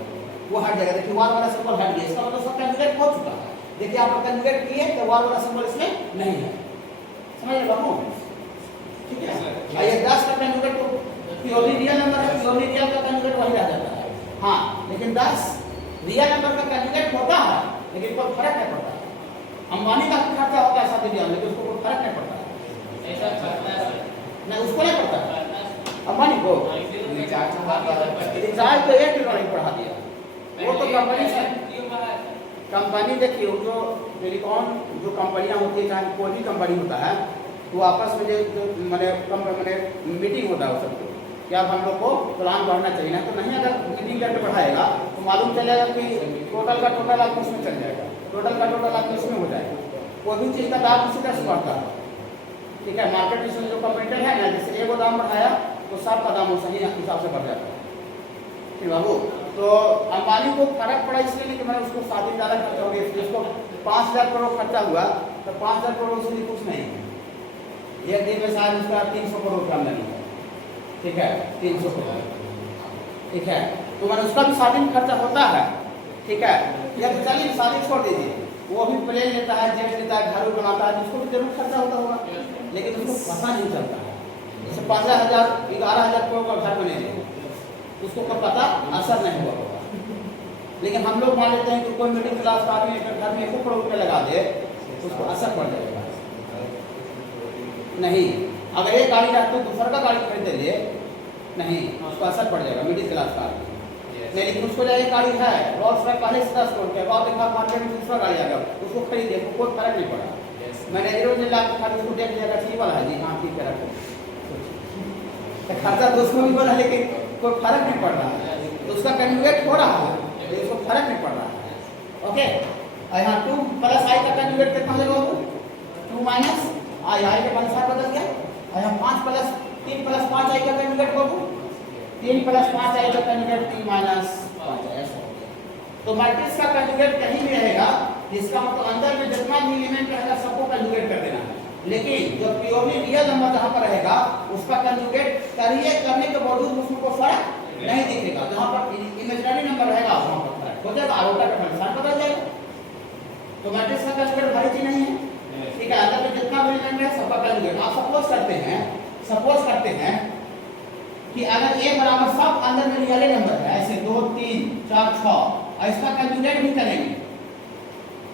वो हट जाएगा, देखिए वार वाला सिंबल हट गया, इसका मतलब सब कंजुगेट हो चुका है, देखिए आप कंजुगेट किए तो वार वाला सिंबल इसमें नहीं है, समझ रहे बाबू, ठीक है। ये 10 का कंजुगेट तो प्योरली रियल नंबर है, प्योरली रियल का कंजुगेट वही रह जाता है, हाँ लेकिन 10 रियल नंबर का कंजुगेट होता है लेकिन कोई फर्क नहीं पड़ता, अंबानी का खर्चा होता है 7 बिलियन लेकिन उसको कोई फर्क नहीं पड़ता, ऐसा करता है नहीं उसको नहीं पड़ता, अंबानी को रिचार्ज तो 1 ट्रिलियन बढ़ा दिया, वो तो कंपनी से कंपनी देखिए जो टेलीकॉम जो कंपनियां होती है चाहे कोई भी कंपनी होता है तो आपस में जो मैंने मीटिंग होता है सबको, कि अब हम लोग को प्लान बढ़ना चाहिए ना, तो नहीं अगर मीटिंग करके बढ़ाएगा तो मालूम चलेगा कि टोटल का टोटल आपको उसमें चल जाएगा, टोटल का टोटल आपको इसमें हो जाएगा। कोई भी चीज़ का दाम उसी तरह से बढ़ता है, ठीक है। मार्केट में जो कंपेटिटर है ना, जैसे एक दाम बढ़ाया तो सबका दाम सही हिसाब से बढ़ जाता है, ठीक बाबू। तो अंबानी को फर्क पड़ा इसलिए नहीं कि मैंने उसको 7 ज़्यादा खर्चा हो गया, जिसको 5,000 करोड़ खर्चा हुआ तो 5,000 करोड़ से कुछ नहीं है, एक दिन में शायद उसका 300 करोड़ का आमदनी है, ठीक है, 300 करोड़, ठीक है। तो मैंने उसका भी शादी में खर्चा होता है, ठीक है। या तो चलिए शादी छोड़ दीजिए, वो भी प्लेन लेता है, जेट लेता है, घर बनाता है, उसको भी जरूर खर्चा होता होगा, लेकिन उसको पता नहीं चलता है। जैसे 15,000 11,000 करोड़ का घर बनेंगे, उसको कोई पता असर नहीं हुआ होगा। लेकिन हम लोग मान लेते हैं कि कोई मिडिल क्लास का आदमी अगर घर में 1 करोड़ रुपये लगा दे तो उसको असर पड़ जाएगा। नहीं, अगर एक गाड़ी रखते तो दूसरा का गाड़ी खरीद लिए, नहीं, उसको असर पड़ जाएगा मिडिल क्लास का आदमी। लेकिन उसको जो एक गाड़ी है रोल्स रॉयस पहले से 10 करोड़ के बाद एक बार मार्केट में दूसरा गाड़ी आ गया, उसको खरीदे तो कोई फर्क नहीं पड़ा। मैनेजरों ने लाके खाली उसको देख लिया, ठीक वाला है जी, हाँ ठीक है रखो, खर्चा तो उसको भी बोला लेकिन कोई फर्क नहीं पड़ रहा है, तो उसका कंजुगेट हो रहा है लेकिन उसको फर्क नहीं पड़ रहा है। ओके, यहाँ 2 प्लस आई का कंजुगेट कितना हो जाएगा, 2 माइनस आई, आई के अनुसार बदल गया। यहाँ 5 प्लस 3 प्लस 5 आई का कंजुगेट होगा, 3 प्लस 5 आई का कंजुगेट 3 माइनस 5 ऐसा हो गया। तो मैट्रिक्स का कंजुगेट कहीं भी रहेगा, जिसका मतलब अंदर में जितना भी एलिमेंट रहेगा सबको कंजुगेट कर देना है। लेकिन जो प्योरली रियल नंबर जहाँ पर रहेगा उसका कंजुगेट करने के बावजूद उसको फर्क नहीं दिखेगा। जहाँ पर इमेजिनरी नंबर रहेगा वहाँ पर फर्क हो जाएगा, आरोटा का अनुसार बदल जाएगा। तो मैट्रिक्स का कंजुगेट भारी चीज नहीं है, ठीक है। अंदर में जितना भी एलिमेंट है सबका कंजुगेट। आप सपोज करते हैं कि अगर a बराबर सब अंदर में रियल नंबर है, ऐसे 2 3 4 6, इसका कंजुगेट भी करेंगे,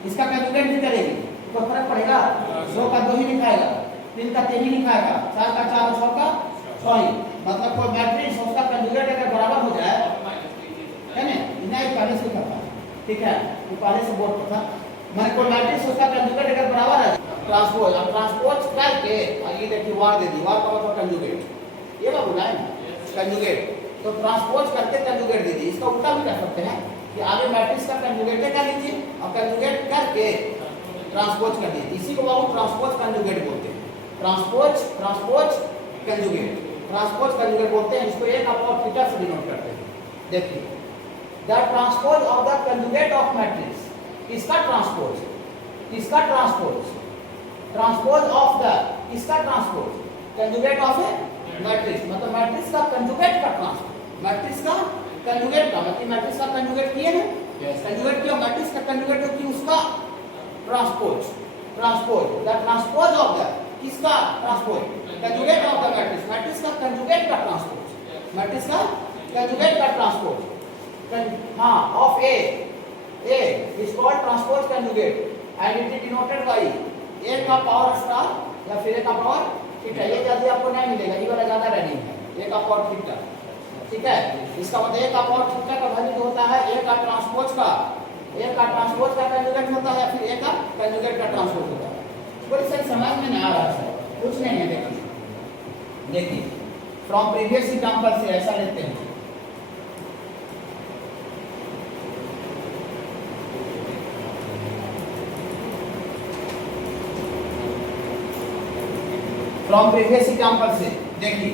इसका कंजुगेट भी करेंगे, तो फर्क पड़ेगा। 2 का 2 ही लिखाएगा, 3 का 3 ही लिखाएगा, 4 का 4 और 6 का 6 ही। मतलब कोई मैट्रिक्स उसका कंजुगेट अगर बराबर हो जाए, है ना, नहीं पहले से करता, ठीक है, वो पहले से बोर्ड पर था। मैंने कोई मैट्रिक्स उसका कंजुगेट अगर बराबर है, ट्रांसपोज, अब ट्रांसपोज करके ये देखिए वार दे दी, वार का मतलब कंजुगेट, ये बात बोला है ना कंजुगेट, तो ट्रांसपोज करके कंजुगेट दे दी। इसका उल्टा भी कर सकते हैं कि आगे मैट्रिक्स का कंजुगेट कर लीजिए और कंजुगेट करके ट्रांसपोज कर दीजिए, इसी को बाबू ट्रांसपोज कंजुगेट बोलते हैं। ट्रांसपोज कंजुगेट बोलते हैं, इसको एक आप और थीटा से डिनोट करते हैं। देखिए the transpose of the conjugate of matrix, इसका ट्रांसपोज ऑफ द, इसका transpose conjugate of A matrix, मतलब मैट्रिक्स का कंजुगेट का ट्रांसपोज, मैट्रिक्स का कंजुगेट का मतलब मैट्रिक्स का कंजुगेट किए ना, कंजुगेट किया, मैट्रिक्स का कंजुगेट की उसका transpose the transpose of the, किसका transpose, conjugate of the matrix, matrix का कंजुगेट का ट्रांसपोज, मैट्रिक्स का कंजुगेट का ट्रांसपोज, हाँ, of A is called transpose conjugate and it is denoted by A का पावर स्टार या फिर ए का पावर थीटा। ये जल्दी आपको नहीं मिलेगा, ये वाला ज्यादा रनिंग है, ए का पावर थीटा, ठीक है। इसका मतलब ए का पावर थीटा का वैल्यू होता है ए का ट्रांसपोज का कंजुगेट होता है, फिर ए का कंजुगेट का ट्रांसपोज होता है। कोई सर समझ में नहीं आ रहा है, कुछ नहीं है। देखिए फ्रॉम प्रीवियस एग्जांपल से ऐसा लेते हैं, फ्रॉम प्रीवियस एग्जांपल से देखिए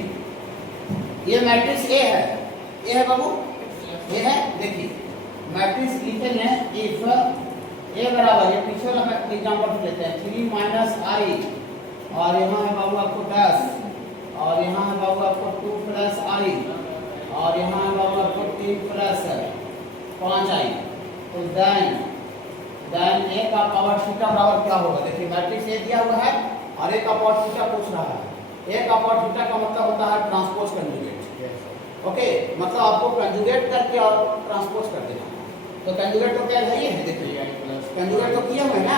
ये मैट्रिक्स ए है बाबू, ए है। देखिए मैट्रिक्स लिखे हैं इफ ए बराबर, ये पिछले वाला एग्जांपल लेते हैं 3 माइनस आई, और यहाँ है बाबू आपको 10, और यहाँ है बाबू आपको 2 प्लस आई, और यहाँ है बाबू आपको 3 प्लस 5 आई। तो देन ए का पावर थीटा बराबर क्या होगा। देखिए मैट्रिक्स ए दिया हुआ है और ए का पावर थीटा पूछ रहा है। ए का पावर थीटा का मतलब होता है ट्रांसपोज कंजुगेट। ओके, मतलब आपको कंजुगेट करके और ट्रांसपोज कर देना। तो कंजुगेट तो क्या है, ये है, देखिए कंजुगेट तो किया हुआ है ना,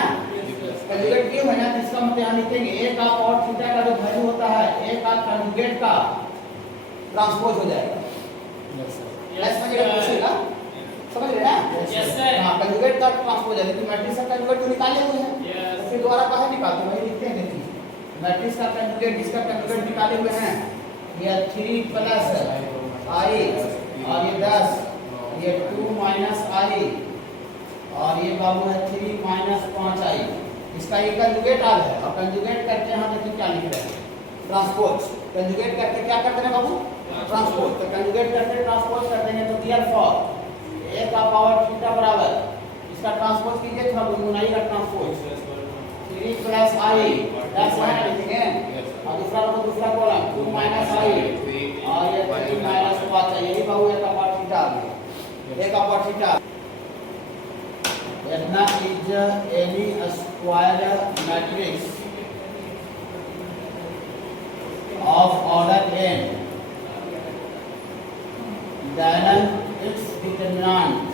कंजुगेट किया हुआ है ना, तो इसका मतलब यहाँ लिखेंगे ए का पावर थीटा का जो वैल्यू होता है ए का कंजुगेट का ट्रांसपोज हो जाएगा। समझ रहे ना? हाँ, कंजुगेट का ट्रांसपोज है, लेकिन मैट्रिक्स का कंजुगेट तो निकाले हुए हैं, तो फिर दोबारा कहाँ निकालते हैं, वही लिखते हैं। देखिए मैट्रिक्स का कंजुगेट, जिसका कंजुगेट निकाले हुए हैं ये 3 प्लस आई और ये 10, ये 2 माइनस आई और ये बाबू है 3 माइनस 5 आई। इसका ये कंजुगेट आ है और कंजुगेट करते हैं देखिए क्या लिख रहे हैं, ट्रांसपोज। कंजुगेट करके क्या करते हैं बाबू, ट्रांसपोज। तो कंजुगेट करके ट्रांसपोज कर देंगे तो दियर फॉर a का पावर थीटा बराबर, इसका ट्रांसपोज कीजिए थोड़ा गुनगुनाई का ट्रांसपोज 3 प्लस आई प्लस है लिखेंगे और दूसरा को दूसरा कॉलम 2 माइनस आई और ये 3 माइनस 5 है। यही बाबू a का पावर थीटा आ गया, a का power theta. Etna is any square matrix of order n, then its determinant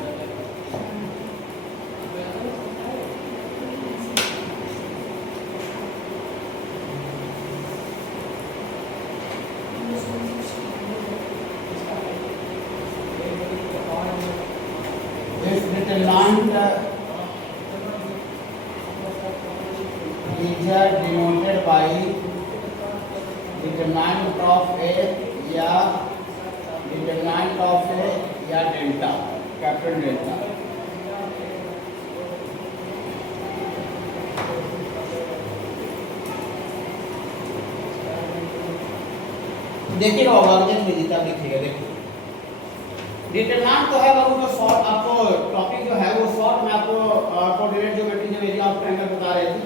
is denoted by determinant of a या determinant of a या डेल्टा, कैपिटल डेल्टा। देखिएगा बाबू देख लीजिए तब लिखिएगा। देखिए डिटरमिनेंट तो है बाबू जो शॉर्ट आपको टॉपिक जो है वो शॉर्ट में आपको कोऑर्डिनेट ज्योमेट्री जो एरिया ऑफ ट्रायंगल बता रहे थे,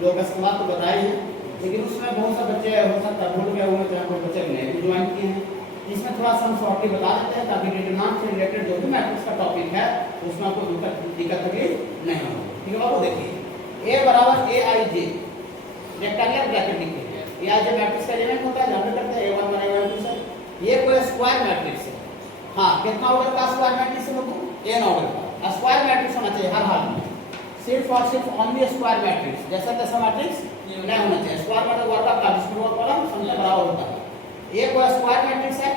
लोकस के बाद तो बताए हैं, लेकिन उसमें बहुत से बच्चे हो सकता है भूल गए होंगे, चाहे कोई बच्चे नहीं भी ज्वाइन किए हैं। इसमें थोड़ा सा हम शॉर्टली बता देते हैं ताकि डिटरमिनेंट से रिलेटेड जो भी मैट्रिक्स का टॉपिक है उसमें आपको दिक्कत तकलीफ नहीं हो। ठीक है बाबू, देखिए a बराबर a i j rectangular bracket लिखिए। a i j मैट्रिक्स का एलिमेंट होता है, हम करते हैं a1 बराबर a2 से। ये कोई स्क्वायर मैट्रिक्स है। हाँ, कितना ऑर्डर का स्क्वायर मैट्रिक्स है बाबू, n ऑर्डर का स्क्वायर मैट्रिक्स होना चाहिए हर हाल में, सिर्फ और सिर्फ ओनली स्क्वायर मैट्रिक्स, जैसा तैसा मैट्रिक्स नहीं होना चाहिए। स्क्वायर मतलब वर्ग का जिसमें वो कॉलम संख्या बराबर होता है। एक वो स्क्वायर मैट्रिक्स है,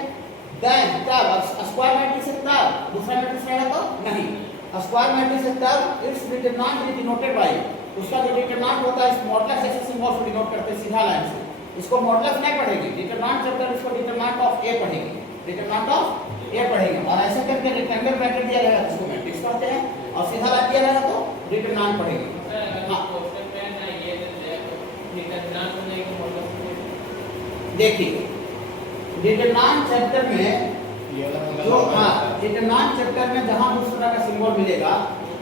देन तब स्क्वायर मैट्रिक्स है तब दूसरा मैट्रिक्स रहेगा तो नहीं। स्क्वायर मैट्रिक्स है तब it's determinant is denoted bye, उसका जो डिटरमिनेंट होता है इस मॉडुलस जैसे सिंबल से डिनोट करते हैं सीधा लाइन से। इसको मॉडुलस नहीं पढ़ेगी, डिटरमिनेंट चैप्टर इसको डिटरमिनेंट ऑफ ए पढ़ेगी, डिटरमिनेंट ऑफ ए पढ़ेंगे और ऐसे करके रेक्टेंगुलर ब्रैकेट दिया रहेगा इसको मैट्रिक्स कहते हैं और सीधा लाइन दिया रहेगा तो डिटरमिनेंट पढ़ेगी। हां देखिए डिटरमिनेंट चैप्टर में जो डिटरमिनेंट चैप्टर में जहां दूसरा तरह का सिंबल मिलेगा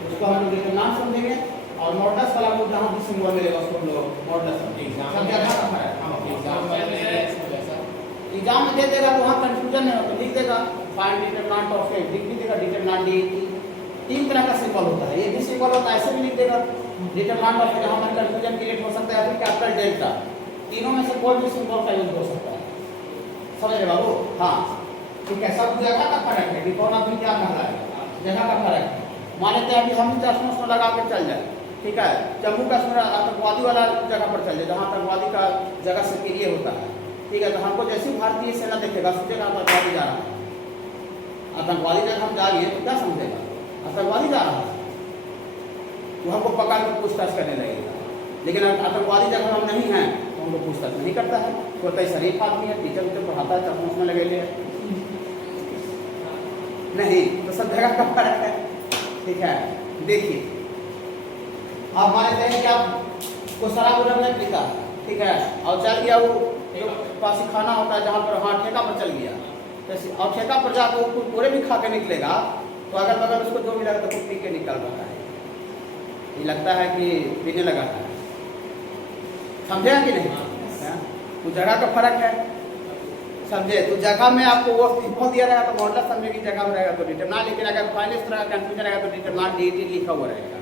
उसको हम लोग डिटरमिनेंट समझेंगे और मॉडुलस वाला को जहां भी सिंबल मिलेगा उसको हम लोग मॉडुलस समझेंगे। सब जगह का फर्क है। एग्जाम में दे देगा तो वहां कंफ्यूजन है तो लिख देगा फाइंड डिटरमिनेंट ऑफ ए, लिख देगा डिटरमिनेंट डी। तीन तरह का सिंबल होता है, ये भी सिंबल होता है ऐसे भी लिख देगा डिटरमिनेंट ऑफ जहां हमारे कंफ्यूजन क्रिएट हो सकता है फिर कैपिटल डेल्टा, तीनों में से कोई भी सिंबल का यूज हो सकता है। समझ रहे बाबू? हाँ ठीक है, सब जगह का फर्क है, डिकोना भी क्या कह रहा है जगह का फर्क है। मान लेते हैं कि हम चश्मा लगा के चल जाए, ठीक है, जम्मू कश्मीर आतंकवादी वाला जगह पर चल जाए जहाँ आतंकवादी का जगह सक्रिय होता है, ठीक है, तो हमको जैसे भारतीय सेना देखेगा सोचेगा आतंकवादी जा रहा है। आतंकवादी जगह हम जा रही है तो क्या समझेगा आतंकवादी जा रहा है, तो हमको पकड़ कर पूछताछ करने लगेगा। लेकिन आतंकवादी जगह हम नहीं हैं तो हमको पूछताछ नहीं करता है, तो कई शरीफ आदमी है, टीचर उचर पढ़ाता है चश्मा उसमें लगे लिए नहीं, तो सब जगह का फर्क है। ठीक है, देखिए अब मान लेते हैं कि आप को शराब उधर नहीं पीता, ठीक है, और चल गया वो पासी खाना होता है जहाँ पर, हाँ ठेका पर चल गया, और ठेका पर जाकर वो पूरे भी खा के निकलेगा तो अगर बगल उसको जो मिला तो कुछ पी के निकल रहा है, ये लगता है कि पीने लगा है। समझे कि नहीं? तो जगह का फर्क है, समझे? तो जगह में आपको वो सिंबल दिया रहेगा तो मॉडुलस समझे की जगह में रहेगा तो डिटरमिनेंट, लेकिन अगर फाइनल इस तरह का कंफ्यूजन रहेगा तो डिटरमिनेंट डी लिखा हुआ रहेगा।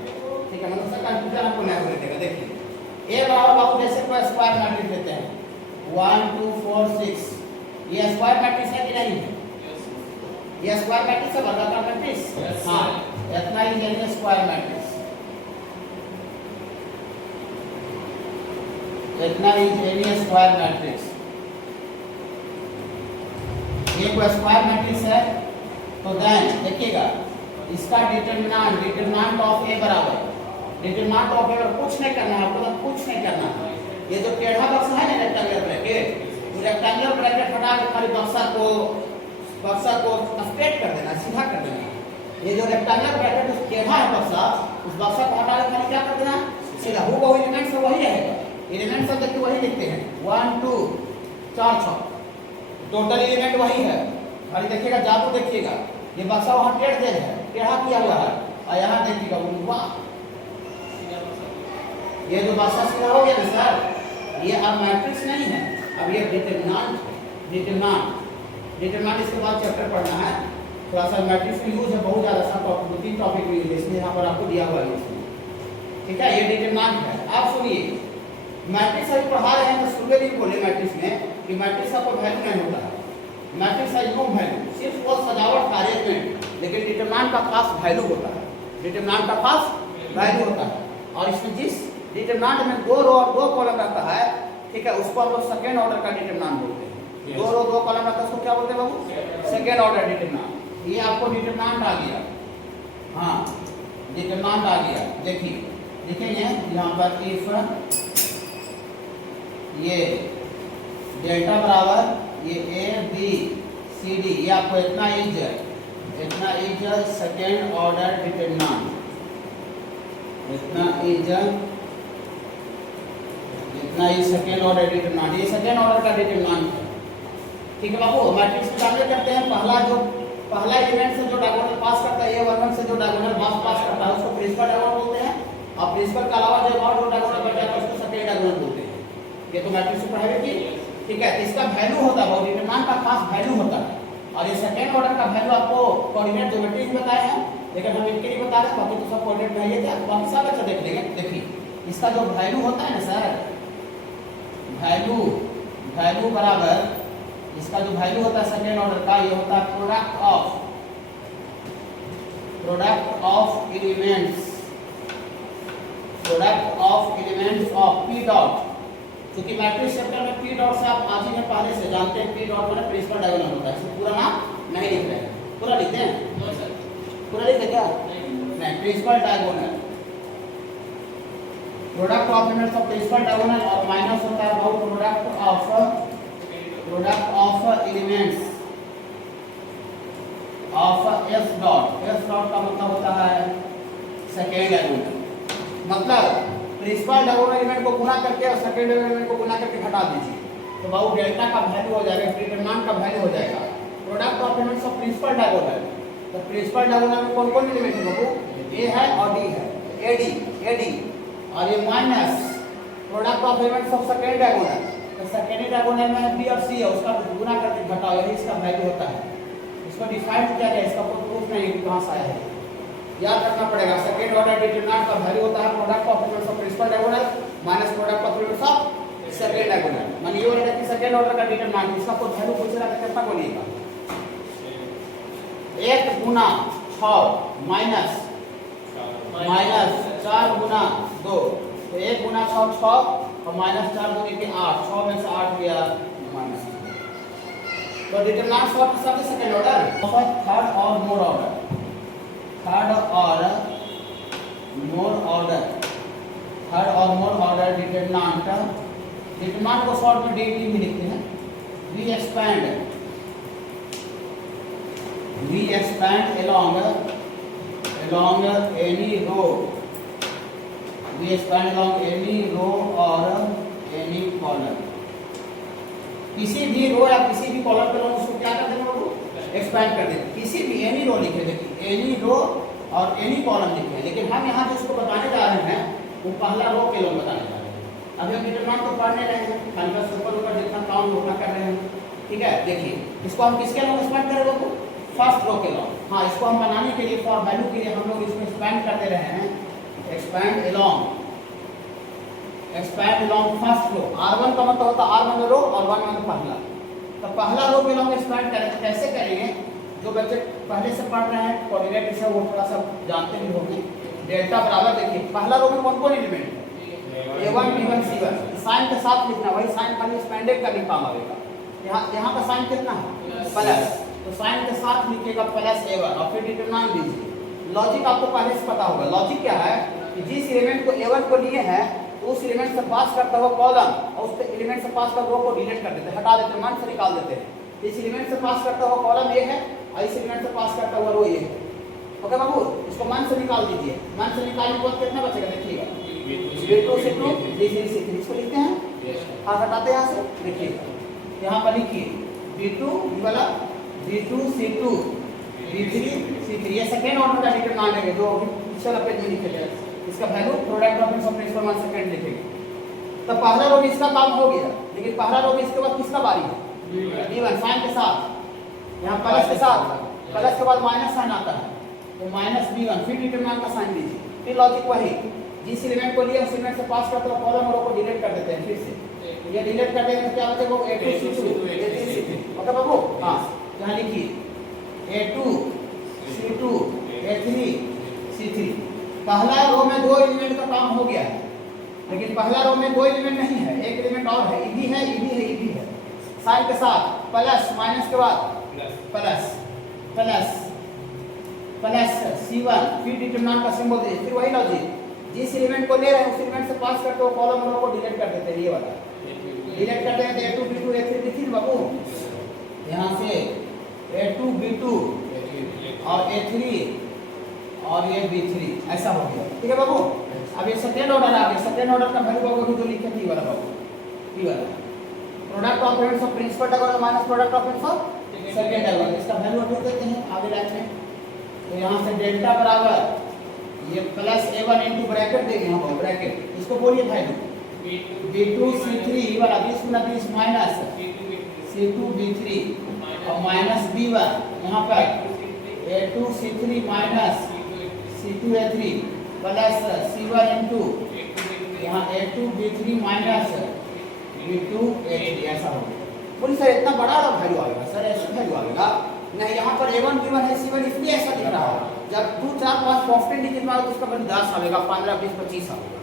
ठीक है, मतलब कंफ्यूजन आपको नहीं होने देगा। देखिए ए बराबर बाबू जैसे कोई स्क्वायर मैट्रिक्स लेते हैं 1 2 4 6, ये स्क्वायर मैट्रिक्स है कि नहीं? ये स्क्वायर मैट्रिक्स है, वर्गाकार मैट्रिक्स। हां, इतना ही है स्क्वायर मैट्रिक्स, इतना ही है स्क्वायर मैट्रिक्स। ये कोई स्क्वायर मैट्रिक्स है तो देन देखिएगा इसका डिटरमिनेंट ऑफ ए बराबर डिटरमिनेंट ऑफ ए कुछ नहीं करना है आपको, तो कुछ नहीं करना है। ये जो टेढ़ा बक्सा है ना रेक्टेंगुलर ब्रैकेट तो रेक्टेंगुलर ब्रैकेट हटा के खाली बक्सा को स्ट्रेट कर देना, सीधा कर देना। ये जो रेक्टेंगुलर ब्रैकेट उस टेढ़ा है बक्सा, उस बक्सा को हटा के खाली क्या कर देना, सीधा। वो एलिमेंट सब वही रहेगा, एलिमेंट सब देखिए वही लिखते हैं 1 2 4 6 टोटल एलिमेंट वही है। खाली देखिएगा, जादू देखिएगा, ये बक्सा वहाँ टेढ़ दे है, टेढ़ा किया हुआ है, और यहाँ देखिएगा वाह, ये जो बक्सा सीधा हो गया ना सर, ये अब मैट्रिक्स नहीं है, अब ये डिटरमिनेंट है। डिटरमिनेंट इसके बाद चैप्टर पढ़ना है, थोड़ा सा मैट्रिक्स में यूज है, बहुत ज़्यादा सा 2-3 टॉपिक में यूज है, इसलिए यहाँ पर आपको दिया हुआ है इसमें, ठीक है। ये डिटरमिनेंट है। आप सुनिए, मैट्रिक्स अभी पढ़ा रहे हैं तो शुरू में बोले मैट्रिक्स में कि मैट्रिक्स का कोई वैल्यू नहीं होता है, मैट्रिक्स का नो वैल्यू, सिर्फ वो सजावट का अरेंजमेंट, लेकिन डिटरमिनेंट का खास वैल्यू होता है, डिटरमिनेंट का खास वैल्यू होता है। और इसमें जिस डिटरमिनेंट में 2 रो और 2 कॉलम रहता है, ठीक है, उसको हम लोग सेकेंड ऑर्डर का डिटरमिनेंट बोलते हैं। 2 रो 2 कॉलम रहता है, उसको क्या बोलते हैं बाबू, सेकेंड ऑर्डर डिटरमिनेंट। ये आपको डिटरमिनेंट आ गया, हाँ डिटरमिनेंट आ गया। देखिए लिखेंगे यहाँ पर इफ ये डेल्टा बराबर ये ए बी सी डी, ये आपको इतना इज सेकेंड ऑर्डर डिटरमिनेंट, इतना इज सेकेंड ऑर्डर डिटरमिनेंट, ये सेकेंड ऑर्डर का डिटरमिनेंट है, ठीक है बाबू। मैट्रिक्स में डायग्राम करते हैं, पहला एलिमेंट से जो डायगोनल पास करता है, A11 से जो डायगोनल पास करता है उसको प्रिंसिपल डायगोनल बोलते हैं, और प्रिंसिपल के अलावा जो और जो डायगोनल बच जाता है उसको सेकेंड डायगोनल बोलते हैं। ये तो मैट्रिक्स में पढ़ाएंगे कि, ठीक है। इसका वैल्यू होता है, डिटरमिनेंट का खास वैल्यू होता है, और ये सेकेंड ऑर्डर का वैल्यू आपको कोऑर्डिनेट ज्योमेट्री में बताए हैं, लेकिन हम इनके नहीं बता रहे, बाकी तो सब कोऑर्डिनेट में है, क्या बाकी सब अच्छा देख लेंगे। देखिए इसका जो वैल्यू होता है ना सर, वैल्यू बराबर, इसका जो वैल्यू होता है सेकेंड ऑर्डर का, ये होता है product of elements of P dot. क्योंकि मैट्रिक्स चैप्टर में पी डॉट से आप आज ही में पहले से जानते हैं, पी डॉट में प्रिंसिपल डायगोनल होता है, इसमें पूरा नाम नहीं लिख रहे हैं, पूरा लिखते हैं, पूरा लिखते क्या नहीं, principal diagonal, product of elements of principal diagonal, और माइनस होता है बहुत product of elements of S dot का मतलब होता है सेकेंड डायगोनल, मतलब प्रिंसिपल डायगोनल एलिमेंट को गुना करके और सेकेंड एलिमेंट को गुना करके घटा दीजिए, तो बाबू डेल्टा का वैल्यू हो जाएगा, डिटरमिनेंट का वैल्यू हो जाएगा product of elements of principal diagonal. तो प्रिंसिपल डायगोनल में कौन कौन एलिमेंट है बाबू, ए है और डी है, एडी, और ये minus product of elements of second diagonal, तो सेकेंड डायगोनल में बी और सी है, उसका गुना करके घटाओ, यही इसका वैल्यू होता है। इसको डिफाइन किया गया, इसका कोई प्रूफ नहीं है कहाँ से आया है, याद रखना पड़ेगा। सेकेंड ऑर्डर डिटरमिनेंट का वैल्यू होता है product of elements of principal diagonal minus product of elements of second diagonal. मानिए ये वाला सेकेंड ऑर्डर का डिटरमिनेंट, इसका कोई वैल्यू पूछेगा तो कितना बोलिएगा, 1 गुना 6 माइनस 4 गुना 2, तो 1 गुना 6 और माइनस 4 गुने के 8, 6 में से 8 गया माइनस, तो determinant of second order, third और मोर ऑर्डर, डिटरमिनेंट को शॉर्ट में DT में लिखते हैं। We expand along any row or any column, किसी भी रो या किसी भी कॉलम पे उसको क्या कर देंगे बाबू, एक्सपैंड कर देंगे। किसी भी एनी रो लिखे, देखिए एनी रो और एनी कॉलम लिखे हैं, लेकिन हम यहाँ जिसको बताने जा रहे हैं वो पहला रो के लोग बताने जा रहे हैं। अभी हम डिटरमिनेंट तो पढ़ने रहे हैं, खाली बस ऊपर जितना काम उतना कर रहे हैं, ठीक है। देखिए इसको हम किसके लोग एक्सपैंड करें बाबू, फर्स्ट रो के लोग, हाँ इसको हम बनाने के लिए फॉर वैल्यू के लिए हम लोग इसको एक्सपैंड कर दे रहे हैं, expand along first row. R1 का मतलब होता है R1 रो और 1 मतलब पहला, तो पहला रो के लोग एक्सपैंड करें, कैसे करेंगे, जो बच्चे पहले से पढ़ रहे हैं कोऑर्डिनेट से वो थोड़ा सा जानते भी होंगे। डेल्टा बराबर, देखिए पहला रो में कौन कौन एलिमेंट है, A1 B1 C1, साइन के साथ लिखना, वही साइन खाली एक्सपेंडेड का भी काम आएगा। यहाँ का साइन कितना है प्लस, तो साइन के साथ लिखिएगा प्लस A1 और फिर डिटरमिनेंट दीजिए। लॉजिक आपको पहले से पता होगा, लॉजिक क्या है कि जिस एलिमेंट को A1 को लिए हैं तो उस एलिमेंट से पास करता हुआ कॉलम और उस एलिमेंट से पास करता हुआ रो को डिलीट कर देते हैं, हटा देते हैं, मान से निकाल देते हैं। इस एलिमेंट से पास करता हुआ कॉलम ये है और इस एलिमेंट से पास करता हुआ रो ये है। ओके बाबू, इसको मान से निकाल दीजिए। मान से निकालने के बाद कितना बचेगा देखिएगा, B2 C2 B3 C3, इसको लिखते हैं, हाथ हटाते हैं यहाँ से, देखिएगा यहाँ पर लिखिए B2 वाला B2 C2 B3 C3, ये सेकेंड ऑर्डर का डिटरमिनेंट है जो पिछले वाला पेज में लिखे थे। इसका value product of enough principal one second लिखेंगे। तो पहला रो में इसका काम हो गया, लेकिन पहला रो में इसके बाद किसका बारी है, B1 साइन के साथ, यहाँ प्लस के साथ, प्लस के बाद माइनस साइन आता है तो माइनस B1, फिर डिटरमिनेंट का साइन दीजिए। फिर लॉजिक वही, जिस एलिमेंट को लिया उस एलिमेंट से पास करते हुए कॉलम रो को डिलीट कर देते हैं। फिर से ये डिलीट कर देंगे तो क्या बचेगा, A2 C2 A3 C3। Okay बाबू, हाँ यहाँ लिखिए A2 C2 A3 C3। पहला रो में दो एलिमेंट का काम हो गया है, लेकिन पहला रो में दो एलिमेंट नहीं है, एक एलिमेंट और है, EB है EB है EB है, साइन के साथ प्लस माइनस के बाद प्लस प्लस प्लस C1, फिर डिटरमिनेंट का सिंबल दीजिए। फिर वही लॉजिक, जिस एलिमेंट को ले रहे हैं उस एलिमेंट से पास करते हुए कॉलम रो को डिलीट कर देते हैं। ये वाला डिलीट करते हैं तो A2 B2 A3 B3 बाबू, यहाँ से A2 B2 और A3 और ये B3 ऐसा हो गया। ठीक है बाबू, अब ये सेकेंड ऑर्डर आ गया। सेकेंड ऑर्डर का वैल्यू बाबू जो लिखे थे वाला बाबू, ये वाला product of enough of principal diagonal minus product of enough of second diagonal, इसका वैल्यू लिख देते हैं आगे लाइन में। तो यहाँ से डेल्टा बराबर ये प्लस A1 इनटू ब्रैकेट देंगे हम ब्रैकेट, इसको बोलिए वैल्यू B2 C3 वाला 20 गुना 20 माइनस C2 B3 और माइनस B1 यहाँ पर A2 C3 minus C2 A3 plus C1 into यहाँ A2 B3 minus B2 A3, ऐसा होगा। बोलिए सर इतना बड़ा वैल्यू आएगा, सर ऐसा वैल्यू आएगा नहीं, यहाँ पर A1 B1 है C1 इसलिए ऐसा दिख रहा है। जब 2 4 5 कांस्टेंट डिजिट मारो तो उसका वैल्यू 10 आएगा, 15 20 25 आएगा।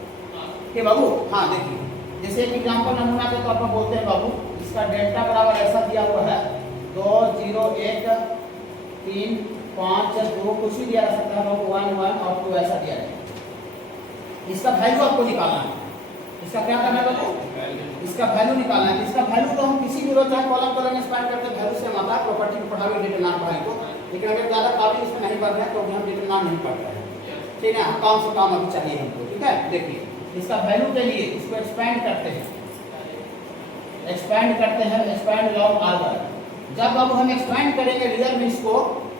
ठीक बाबू, हाँ देखिए जैसे एक एग्जांपल नमूना के तौर पर बोलते हैं बाबू, इसका डेल्टा बराबर ऐसा दिया हुआ है 2 0 1 3 5 2, कुछ भी दिया जा सकता है बाबू, 1 1 और 2 ऐसा दिया है। इसका वैल्यू आपको निकालना है। इसका क्या करना है बाबू, इसका वैल्यू निकालना है। इसका वैल्यू तो हम किसी भी रो चाहे कॉलम कॉलम एक्सपेंड करते हैं, वैल्यू से हम आता है, प्रॉपर्टी को पढ़ावे डिटरमिनेंट भाई को। लेकिन अगर ज़्यादा काबिल इसमें नहीं पढ़ रहे हैं तो हम डिटरमिनेंट नहीं पढ़ रहे हैं, ठीक है। काम से काम अभी चाहिए हमको, ठीक है। देखिए इसका वैल्यू के लिए इसको एक्सपेंड करते हैं, एक्सपेंड लॉग आर्डर। जब अब हम एक्सपेंड करेंगे रियल में इसको,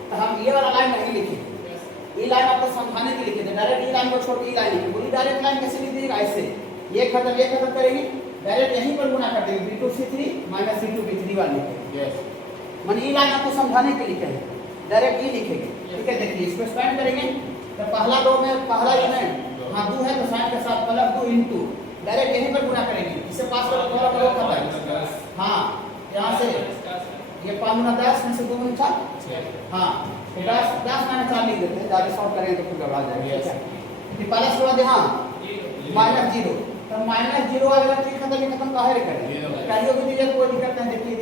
तो हम ये वाला लाइन नहीं लिखेंगे, ये लाइन आपको समझाने के लिखे थे, डायरेक्ट ये लाइन को छोड़ के ये लाइन लिखेंगे। बोली डायरेक्ट लाइन कैसे लिख दीजिएगा, ऐसे ये खत्म करेंगे, डायरेक्ट यहीं पर गुना कर देंगे, B2 C3 minus C2 B3 वाला लिखेंगे। मान ये लाइन आपको समझाने के लिए है, डायरेक्ट ये लिखेंगे, ठीक है। देखिए इसको एक्सपेंड करेंगे तो पहला रो में पहला एलिमेंट हाँ 2 है तो साइन के साथ प्लस 2 इनटू डायरेक्ट यहीं पर गुना करेंगे, इससे पास करो थोड़ा रो खत्म। हाँ यहाँ से ये 5 गुना 10 में से 2 गुना 4, हाँ तो 10 माइनस 4 लिख देते हैं, ज़्यादा शॉर्ट करेंगे तो फिर गड़बड़ा जाएगा। फिर प्लस के बाद यहाँ माइनस 0, तो माइनस 0 अगर ठीक खत्म काहे करें, कैरियो भी दीजिए कोई दिक्कत नहीं। देखिए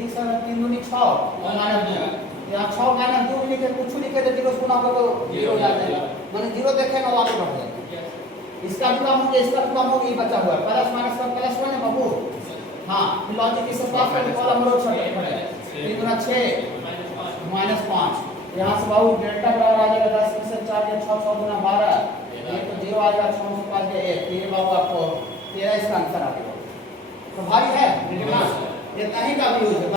3 दूनी 6 और माइनस 2, यहाँ 6 माइनस 2 लिखे, कुछ लिखे तो 0 गुना होगा तो 0 हो जाता है, माने 0 देखें ना आगे बढ़ जाएगा। इसका भी काम हो गया, इसका भी काम हो गया, ये बचा हुआ है प्लस माइनस का प्लस 1 है बाबू। हाँ फिर लॉजिक इससे पास करके कॉलम रो छोड़ देंगे, 3 गुना 6 माइनस 5, यहाँ से बाबू डेल्टा बराबर आ जाएगा 10 में से 4 या 6 6 गुना 12, ये तो 0 आ जाएगा, 6 से 5 1, ये बाबू आपको 13 इसका आंसर आ गया। तो भारी है, इतना ही का भी यूज है।